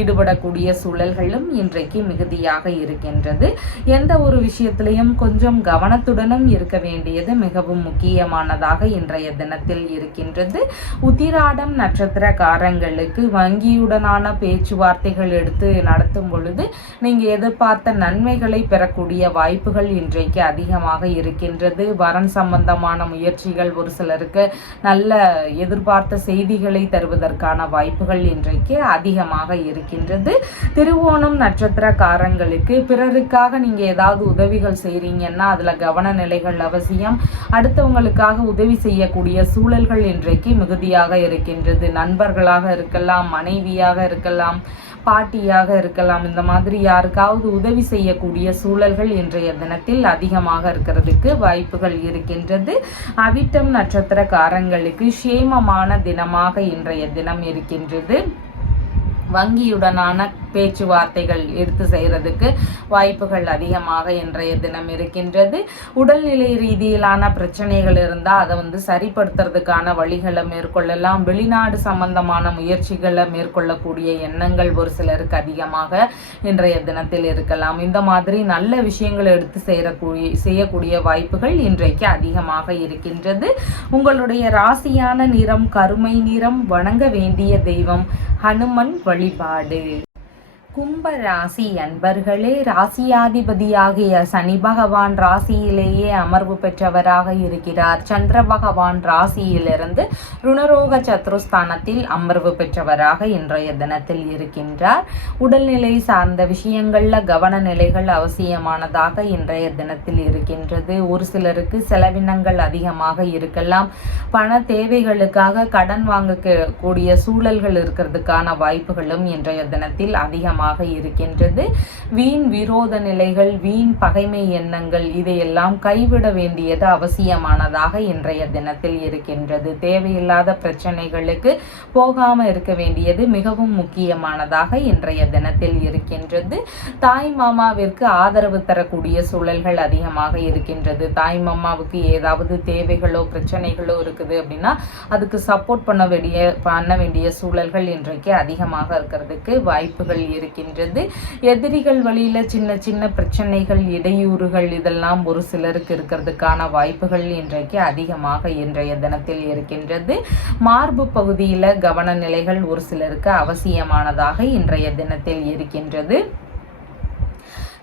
ஈடுபடக்கூடிய சூழல்களும் இன்றைக்கு மிகுதியாக இருக்கின்றது. எந்த ஒரு விஷயத்திலையும் கொஞ்சம் கவனத்துடனும் இருக்க வேண்டியது மிகவும் முக்கியமானதாக இன்றைய தினத்தில் இருக்கின்றது. உத்திராடம் நட்சத்திரக்காரங்களுக்கு வங்கியுடனான பேச்சுவார்த்தைகள் எடுத்து நடத்தும் பொழுது நீங்க எதிர்பார்த்த நன்மைகளை பெறக்கூடிய வாய்ப்புகள் இன்றைக்கு அதிகமாக இருக்கின்றது. வரன் சம்பந்தமான முயற்சிகள் ஒரு சிலருக்கு நல்ல எதிர்பார்த்த செய்திகளை தருவதற்கான வாய்ப்புகள் இன்றைக்கு அதிகமாக இருக்கின்றது. திருவோணம் நட்சத்திரக்காரங்களுக்கு பிறருக்காக நீங்க ஏதாவது உதவிகள் செய்றீங்கன்னா அதுல கவன நிலைகள் அவசியம். அடுத்தவங்களுக்காக உதவி செய்யக்கூடிய சூழல்கள் இன்றைக்கு மிகுதியாக இருக்கின்றது. நண்பர்களாக இருக்கலாம், மனைவியாக இருக்கலாம், பாட்டியாக இருக்கலாம். இந்த மாதிரி யாருக்காவது உதவி செய்யக்கூடிய சூழல்கள் இன்றைய தினத்தில் அதிகமாக இருக்கிறதுக்கு வாய்ப்புகள் இருக்கின்றது. அவிட்டம் நட்சத்திரக்காரங்களுக்கு சேமமான தினமாக இன்றைய தினம் இருக்கின்றது. வங்கியுடனான பேச்சுவார்த்தைகள் எடுத்து செய்கிறதுக்கு வாய்ப்புகள் அதிகமாக இன்றைய தினம் இருக்கின்றது. உடல்நிலை ரீதியிலான பிரச்சனைகள் இருந்தால் அதை சரிப்படுத்துறதுக்கான வழிகளை மேற்கொள்ளலாம். வெளிநாடு சம்பந்தமான முயற்சிகளை மேற்கொள்ளக்கூடிய எண்ணங்கள் ஒரு சிலருக்கு அதிகமாக இன்றைய தினத்தில் இருக்கலாம். இந்த மாதிரி நல்ல விஷயங்களை எடுத்து செய்யக்கூடிய வாய்ப்புகள் இன்றைக்கு அதிகமாக இருக்கின்றது. உங்களுடைய ராசியான நிறம் கருமை நிறம். வணங்க வேண்டிய தெய்வம் ஹனுமன் வழிபாடு. கும்ப ராசி அன்பர்களே, ராசியாதிபதியாகிய சனி பகவான் ராசியிலேயே அமர்வு பெற்றவராக இருக்கிறார். சந்திர பகவான் ராசியிலிருந்து ருணரோக சத்ருஸ்தானத்தில் அமர்வு பெற்றவராக இன்றைய தினத்தில் இருக்கின்றார். உடல்நிலை சார்ந்த விஷயங்கள்ல கவன நிலைகள் அவசியமானதாக இன்றைய தினத்தில் இருக்கின்றது. ஒரு சிலருக்கு செலவினங்கள் அதிகமாக இருக்கலாம். பண தேவைகளுக்காக கடன் வாங்கக்கூடிய சூழல்கள் இருக்கிறதுக்கான வாய்ப்புகளும் இன்றைய தினத்தில் அதிகமாக இருக்கின்றது. வீண் விரோத நிலைகள், வீண் பகைமை எண்ணங்கள் இதையெல்லாம் கைவிட வேண்டியது அவசியமானதாக இன்றைய தினத்தில் இருக்கின்றது. தேவையில்லாத பிரச்சனைகளுக்கு போகாம இருக்க வேண்டியது மிகவும் முக்கியமானதாக இன்றைய தினத்தில் இருக்கின்றது. தாய் மாமாவிற்கு ஆதரவு தரக்கூடிய சூழல்கள் அதிகமாக இருக்கின்றது. தாய் மாமாவுக்கு ஏதாவது தேவைகளோ பிரச்சனைகளோ இருக்குது அப்படின்னா அதுக்கு சப்போர்ட் பண்ண வேண்டிய சூழல்கள் இன்றைக்கு அதிகமாக இருக்கிறதுக்கு வாய்ப்புகள் இருக்கின்றது. எதிரிகள் வழியில சின்ன சின்ன பிரச்சனைகள், இடையூறுகள் இதெல்லாம் ஒரு சிலருக்கு இருக்கிறதுக்கான வாய்ப்புகள் இன்றைக்கு அதிகமாக இன்றைய தினத்தில் இருக்கின்றது. மார்பு பகுதியில கவன நிலைகள் ஒரு சிலருக்கு அவசியமானதாக இன்றைய தினத்தில் இருக்கின்றது.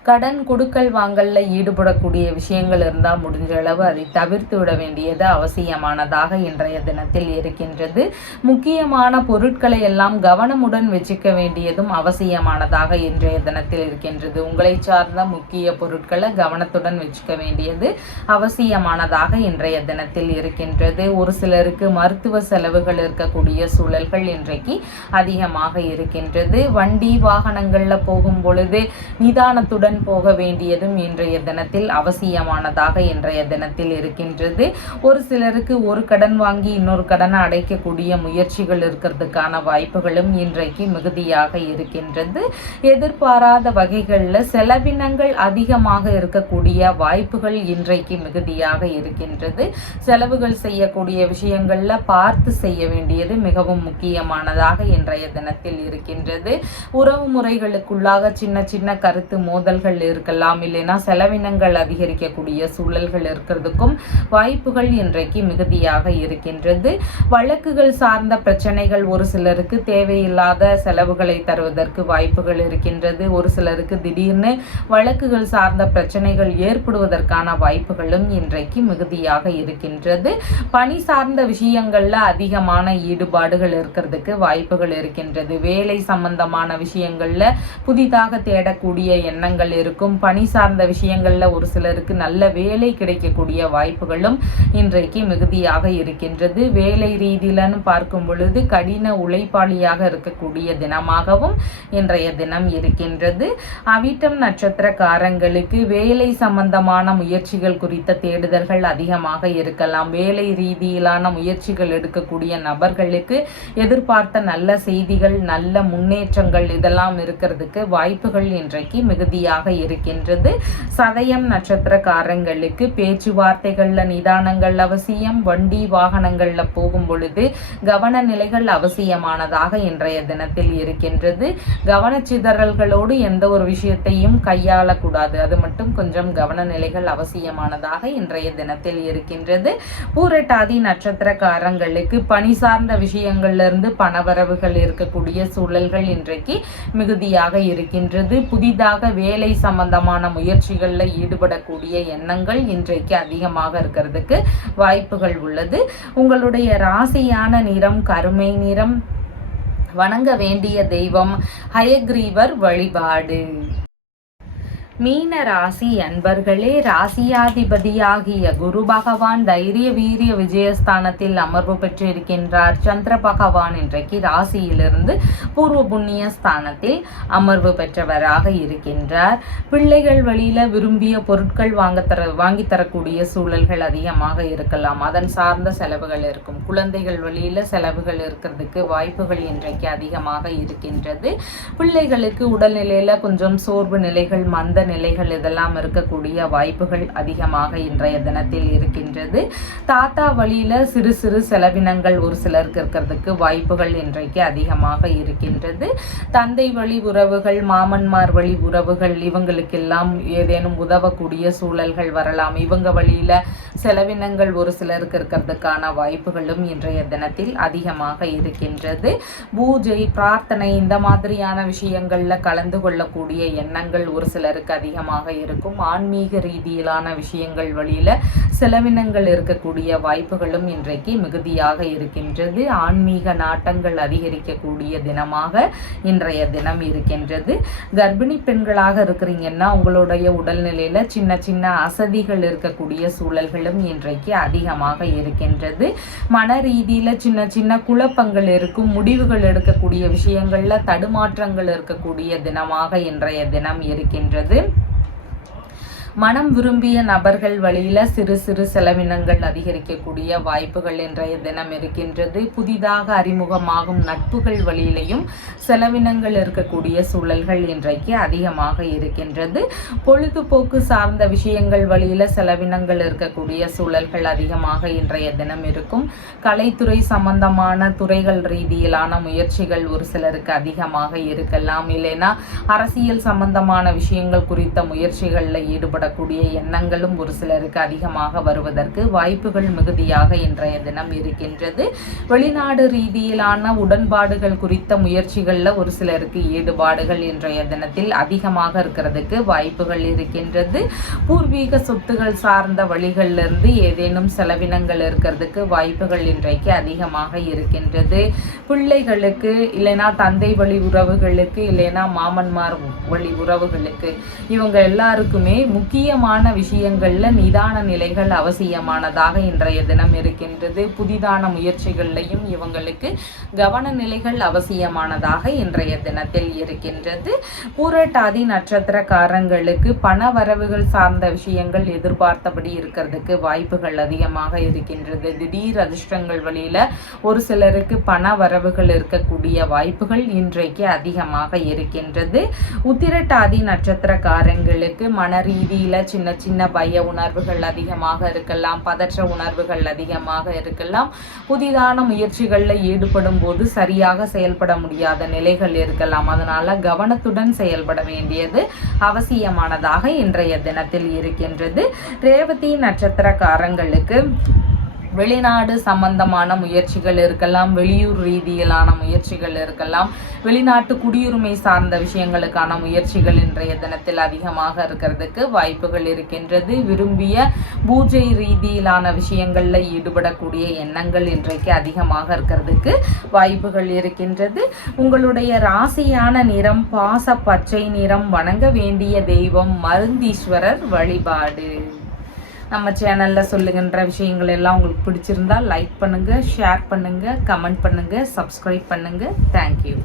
கடன் கொடுக்கல் வாங்கல்ல ஈடுபடக்கூடிய விஷயங்கள் இருந்தால் முடிஞ்ச அளவு அதை தவிர்த்து விட வேண்டியது அவசியமானதாக இன்றைய தினத்தில் இருக்கின்றது. முக்கியமான பொருட்களை எல்லாம் கவனமுடன் வச்சுக்க வேண்டியதும் அவசியமானதாக இன்றைய தினத்தில் இருக்கின்றது. உங்களை சார்ந்த முக்கிய பொருட்களை கவனத்துடன் வச்சுக்க வேண்டியது அவசியமானதாக இன்றைய தினத்தில் இருக்கின்றது. ஒரு சிலருக்கு மருத்துவ செலவுகள் இருக்கக்கூடிய சூழல்கள் இன்றைக்கு அதிகமாக இருக்கின்றது. வண்டி வாகனங்கள்ல போகும் பொழுது நிதானத்துடன் போக வேண்டியதும் இன்றைய தினத்தில் அவசியமானதாக இன்றைய தினத்தில் இருக்கின்றது. ஒரு சிலருக்கு ஒரு கடன் வாங்கி இன்னொரு கடனை அடைக்கக்கூடிய முயற்சிகள் இருக்கிறதுக்கான வாய்ப்புகளும் இன்றைக்கு மிகுதியாக இருக்கின்றது. எதிர்பாராத வகைகளில் செலவினங்கள் அதிகமாக இருக்கக்கூடிய வாய்ப்புகள் இன்றைக்கு மிகுதியாக இருக்கின்றது. செலவுகள் செய்யக்கூடிய விஷயங்கள்ல பார்த்து செய்ய வேண்டியது மிகவும் முக்கியமானதாக இன்றைய தினத்தில் இருக்கின்றது. உறவு முறைகளுக்குள்ளாக சின்ன சின்ன கருத்து மோதல்கள் இருக்கலாம், இல்லைன்னா செலவினங்கள் அதிகரிக்கக்கூடிய சூழல்கள் இருக்கிறதுக்கும் வாய்ப்புகள் இன்றைக்கு மிகுதியாக இருக்கின்றது. வழக்குகள் சார்ந்த பிரச்சனைகள் ஒரு சிலருக்கு தேவையில்லாத செலவுகளை தருவதற்கு வாய்ப்புகள் இருக்கின்றது. ஒரு சிலருக்கு திடீர்னு வழக்குகள் சார்ந்த பிரச்சனைகள் ஏற்படுவதற்கான வாய்ப்புகளும் இன்றைக்கு மிகுதியாக இருக்கின்றது. பணி சார்ந்த விஷயங்கள்ல அதிகமான ஈடுபாடுகள் இருக்கிறதுக்கு வாய்ப்புகள் இருக்கின்றது. வேலை சம்பந்தமான விஷயங்கள்ல புதிதாக தேடக்கூடிய எண்ணங்கள் இருக்கும். பணி சார்ந்த விஷயங்கள்ல ஒரு சிலருக்கு நல்ல வேலை கிடைக்கக்கூடிய வாய்ப்புகளும் இன்றைக்கு மிகுதியாக இருக்கின்றது. வேலை ரீதியிலன்னு பார்க்கும் பொழுது கடின உழைப்பாளியாக இருக்கக்கூடிய தினமாகவும் இன்றைய தினம் இருக்கின்றது. அவிட்டம் நட்சத்திரக்காரங்களுக்கு வேலை சம்பந்தமான முயற்சிகள் குறித்த தேடுதல்கள் அதிகமாக இருக்கலாம். வேலை ரீதியிலான முயற்சிகள் எடுக்கக்கூடிய நபர்களுக்கு எதிர்பார்த்த நல்ல செய்திகள், நல்ல முன்னேற்றங்கள் இதெல்லாம் இருக்கிறதுக்கு வாய்ப்புகள் இன்றைக்கு மிகுதியாக இருக்கின்றது. சதயம் நட்சத்திரக்காரங்களுக்கு பேச்சுவார்த்தைகள்ல நிதானங்கள் அவசியம். வண்டி வாகனங்கள்ல போகும் பொழுது கவன நிலைகள் அவசியமானதாக இன்றைய தினத்தில் இருக்கின்றது. கவனச்சிதறல்களோடு எந்த ஒரு விஷயத்தையும் கையாளக்கூடாது. அது மட்டும் கொஞ்சம் கவன நிலைகள் அவசியமானதாக இன்றைய தினத்தில் இருக்கின்றது. பூரட்டாதி நட்சத்திரக்காரங்களுக்கு பணி சார்ந்த விஷயங்கள்ல இருந்து பணவரவுகள் இருக்கக்கூடிய சூழல்கள் இன்றைக்கு மிகுதியாக இருக்கின்றது. புதிதாக வேலை சம்பந்தமான முயற்சிகள்ல ஈடுபடக்கூடிய எண்ணங்கள் இன்றைக்கு அதிகமாக இருக்கிறதுக்கு வாய்ப்புகள் உள்ளது. உங்களுடைய ராசியான நிறம் கருமை நிறம். வணங்க வேண்டிய தெய்வம் ஹயக்ரீவர் வழிபாடு. மீன ராசி அன்பர்களே, ராசியாதிபதியாகிய குரு பகவான் தைரிய வீரிய விஜயஸ்தானத்தில் அமர்வு பெற்று இருக்கின்றார். சந்திர பகவான் இன்றைக்கு ராசியிலிருந்து பூர்வ புண்ணிய ஸ்தானத்தில் அமர்வு பெற்றவராக இருக்கின்றார். பிள்ளைகள் வழியில விரும்பிய பொருட்கள் வாங்கி தரக்கூடிய சூழல்கள் அதிகமாக இருக்கலாம். அதன் சார்ந்த செலவுகள் இருக்கும். குழந்தைகள் வழியில செலவுகள் இருக்கிறதுக்கு வாய்ப்புகள் இன்றைக்கு அதிகமாக இருக்கின்றது. பிள்ளைகளுக்கு உடல்நிலையில கொஞ்சம் சோர்வு நிலைகள், மந்த நிலைகள் இதெல்லாம் இருக்கக்கூடிய வாய்ப்புகள் அதிகமாக இன்றைய தினத்தில் இருக்கின்றது. தாத்தா வழியில சிறு சிறு செலவினங்கள் ஒரு சிலருக்கு இருக்கிறதுக்கு வாய்ப்புகள் இன்றைக்கு அதிகமாக இருக்கின்றது. தந்தை வழி உறவுகள், மாமன்மார் வழி உறவுகள் இவங்களுக்கெல்லாம் ஏதேனும் உதவக்கூடிய சூழல்கள் வரலாம். இவங்க வழியில செலவினங்கள் ஒரு சிலருக்கு இருக்கிறதுக்கான வாய்ப்புகளும் இன்றைய தினத்தில் அதிகமாக இருக்கின்றது. பூஜை, பிரார்த்தனை இந்த மாதிரியான விஷயங்கள்ல கலந்து கொள்ளக்கூடிய எண்ணங்கள் ஒரு சிலருக்கு அதிகமாக இருக்கும். ஆன்மீக ரீதியிலான விஷயங்கள் வழியில செலவினங்கள் இருக்கக்கூடிய வாய்ப்புகளும் இன்றைக்கு மிகுதியாக இருக்கின்றது. ஆன்மீக நாட்டங்கள் அதிகரிக்கக்கூடிய தினமாக இன்றைய தினம் இருக்கின்றது. கர்ப்பிணி பெண்களாக இருக்கிறீங்கன்னா உங்களுடைய உடல்நிலையில சின்ன சின்ன அசதிகள் இருக்கக்கூடிய சூழல்களும் இன்றைக்கு அதிகமாக இருக்கின்றது. மன ரீதியில சின்ன சின்ன குழப்பங்கள் இருக்கும். முடிவுகள் எடுக்கக்கூடிய விஷயங்கள்ல தடுமாற்றங்கள் இருக்கக்கூடிய தினமாக இன்றைய தினம் இருக்கின்றது. மனம் விரும்பிய நபர்கள் வழியில சிறு சிறு செலவினங்கள் அதிகரிக்கக்கூடிய வாய்ப்புகள் இன்றைய தினம் இருக்கின்றது. புதிதாக அறிமுகமாகும் நட்புகள் வழியிலையும் செலவினங்கள் இருக்கக்கூடிய சூழல்கள் இன்றைக்கு அதிகமாக இருக்கின்றது. பொழுதுபோக்கு சார்ந்த விஷயங்கள் வழியில செலவினங்கள் இருக்கக்கூடிய சூழல்கள் அதிகமாக இன்றைய தினம் இருக்கும். கலைத்துறை சம்பந்தமான துறைகள் ரீதியிலான முயற்சிகள் ஒரு சிலருக்கு அதிகமாக இருக்கலாம். இல்லைன்னா அரசியல் சம்பந்தமான விஷயங்கள் குறித்த முயற்சிகளில் ஈடுபட செயல்படக்கூடிய எண்ணங்களும் ஒரு சிலருக்கு அதிகமாக வருவதற்கு வாய்ப்புகள் மிகுதியாக இன்றைய தினம் இருக்கின்றது. வெளிநாடு ரீதியிலான உடன்பாடுகள் குறித்த முயற்சிகளில் ஒரு சிலருக்கு ஈடுபாடுகள் இன்றைய தினத்தில் அதிகமாக இருக்கிறதுக்கு வாய்ப்புகள் இருக்கின்றது. பூர்வீக சொத்துகள் சார்ந்த வழிகளிலிருந்து ஏதேனும் செலவினங்கள் இருக்கிறதுக்கு வாய்ப்புகள் இன்றைக்கு அதிகமாக இருக்கின்றது. பிள்ளைகளுக்கு இல்லைனா தந்தை வழி உறவுகளுக்கு இல்லைனா மாமன்மார் வழி உறவுகளுக்கு இவங்க எல்லாருக்குமே முக்கியமான விஷயங்கள்ல நிதான நிலைகள் அவசியமானதாக இன்றைய தினம் இருக்கின்றது. புதிதான முயற்சிகள்லையும் இவங்களுக்கு கவன நிலைகள் அவசியமானதாக இன்றைய தினத்தில் இருக்கின்றது. பூரட்டாதி நட்சத்திரக்காரங்களுக்கு பண வரவுகள் சார்ந்த விஷயங்கள் எதிர்பார்த்தபடி இருக்கிறதுக்கு வாய்ப்புகள் அதிகமாக இருக்கின்றது. திடீர் அதிர்ஷ்டங்கள் வழியில ஒரு சிலருக்கு பண வரவுகள் இருக்கக்கூடிய வாய்ப்புகள் இன்றைக்கு அதிகமாக இருக்கின்றது. உத்திரட்டாதி நட்சத்திரக்காரங்களுக்கு மன ரீதியில சின்ன சின்ன பய உணர்வுகள் அதிகமாக இருக்கலாம், பதற்ற உணர்வுகள் அதிகமாக இருக்கலாம். புதிதான முயற்சிகள்ல ஈடுபடும் போது சரியாக செயல்பட முடியாத நிலைகள் இருக்கலாம். அதனால கவனத்துடன் செயல்பட வேண்டியது அவசியமானதாக இன்றைய தினத்தில் இருக்கின்றது. ரேவதி நட்சத்திரக்காரங்களுக்கு வெளிநாடு சம்பந்தமான முயற்சிகள் இருக்கலாம், வெளியூர் ரீதியிலான முயற்சிகள் இருக்கலாம், வெளிநாட்டு குடியுரிமை சார்ந்த விஷயங்களுக்கான முயற்சிகள் இன்றைய தினத்தில் அதிகமாக இருக்கிறதுக்கு வாய்ப்புகள் இருக்கின்றது. விரும்பிய பூஜை ரீதியிலான விஷயங்களில் ஈடுபடக்கூடிய எண்ணங்கள் இன்றைக்கு அதிகமாக இருக்கிறதுக்கு வாய்ப்புகள் இருக்கின்றது. உங்களுடைய ராசியான நிறம் பாச பச்சை நிறம். வணங்க வேண்டிய தெய்வம் மருந்தீஸ்வரர் வழிபாடு. நம்ம சேனலில் சொல்லுகின்ற விஷயங்கள் எல்லாம் உங்களுக்கு பிடிச்சிருந்தா லைக் பண்ணுங்கள், ஷேர் பண்ணுங்கள், கமெண்ட் பண்ணுங்கள், சப்ஸ்கிரைப் பண்ணுங்கள். தேங்க்யூ.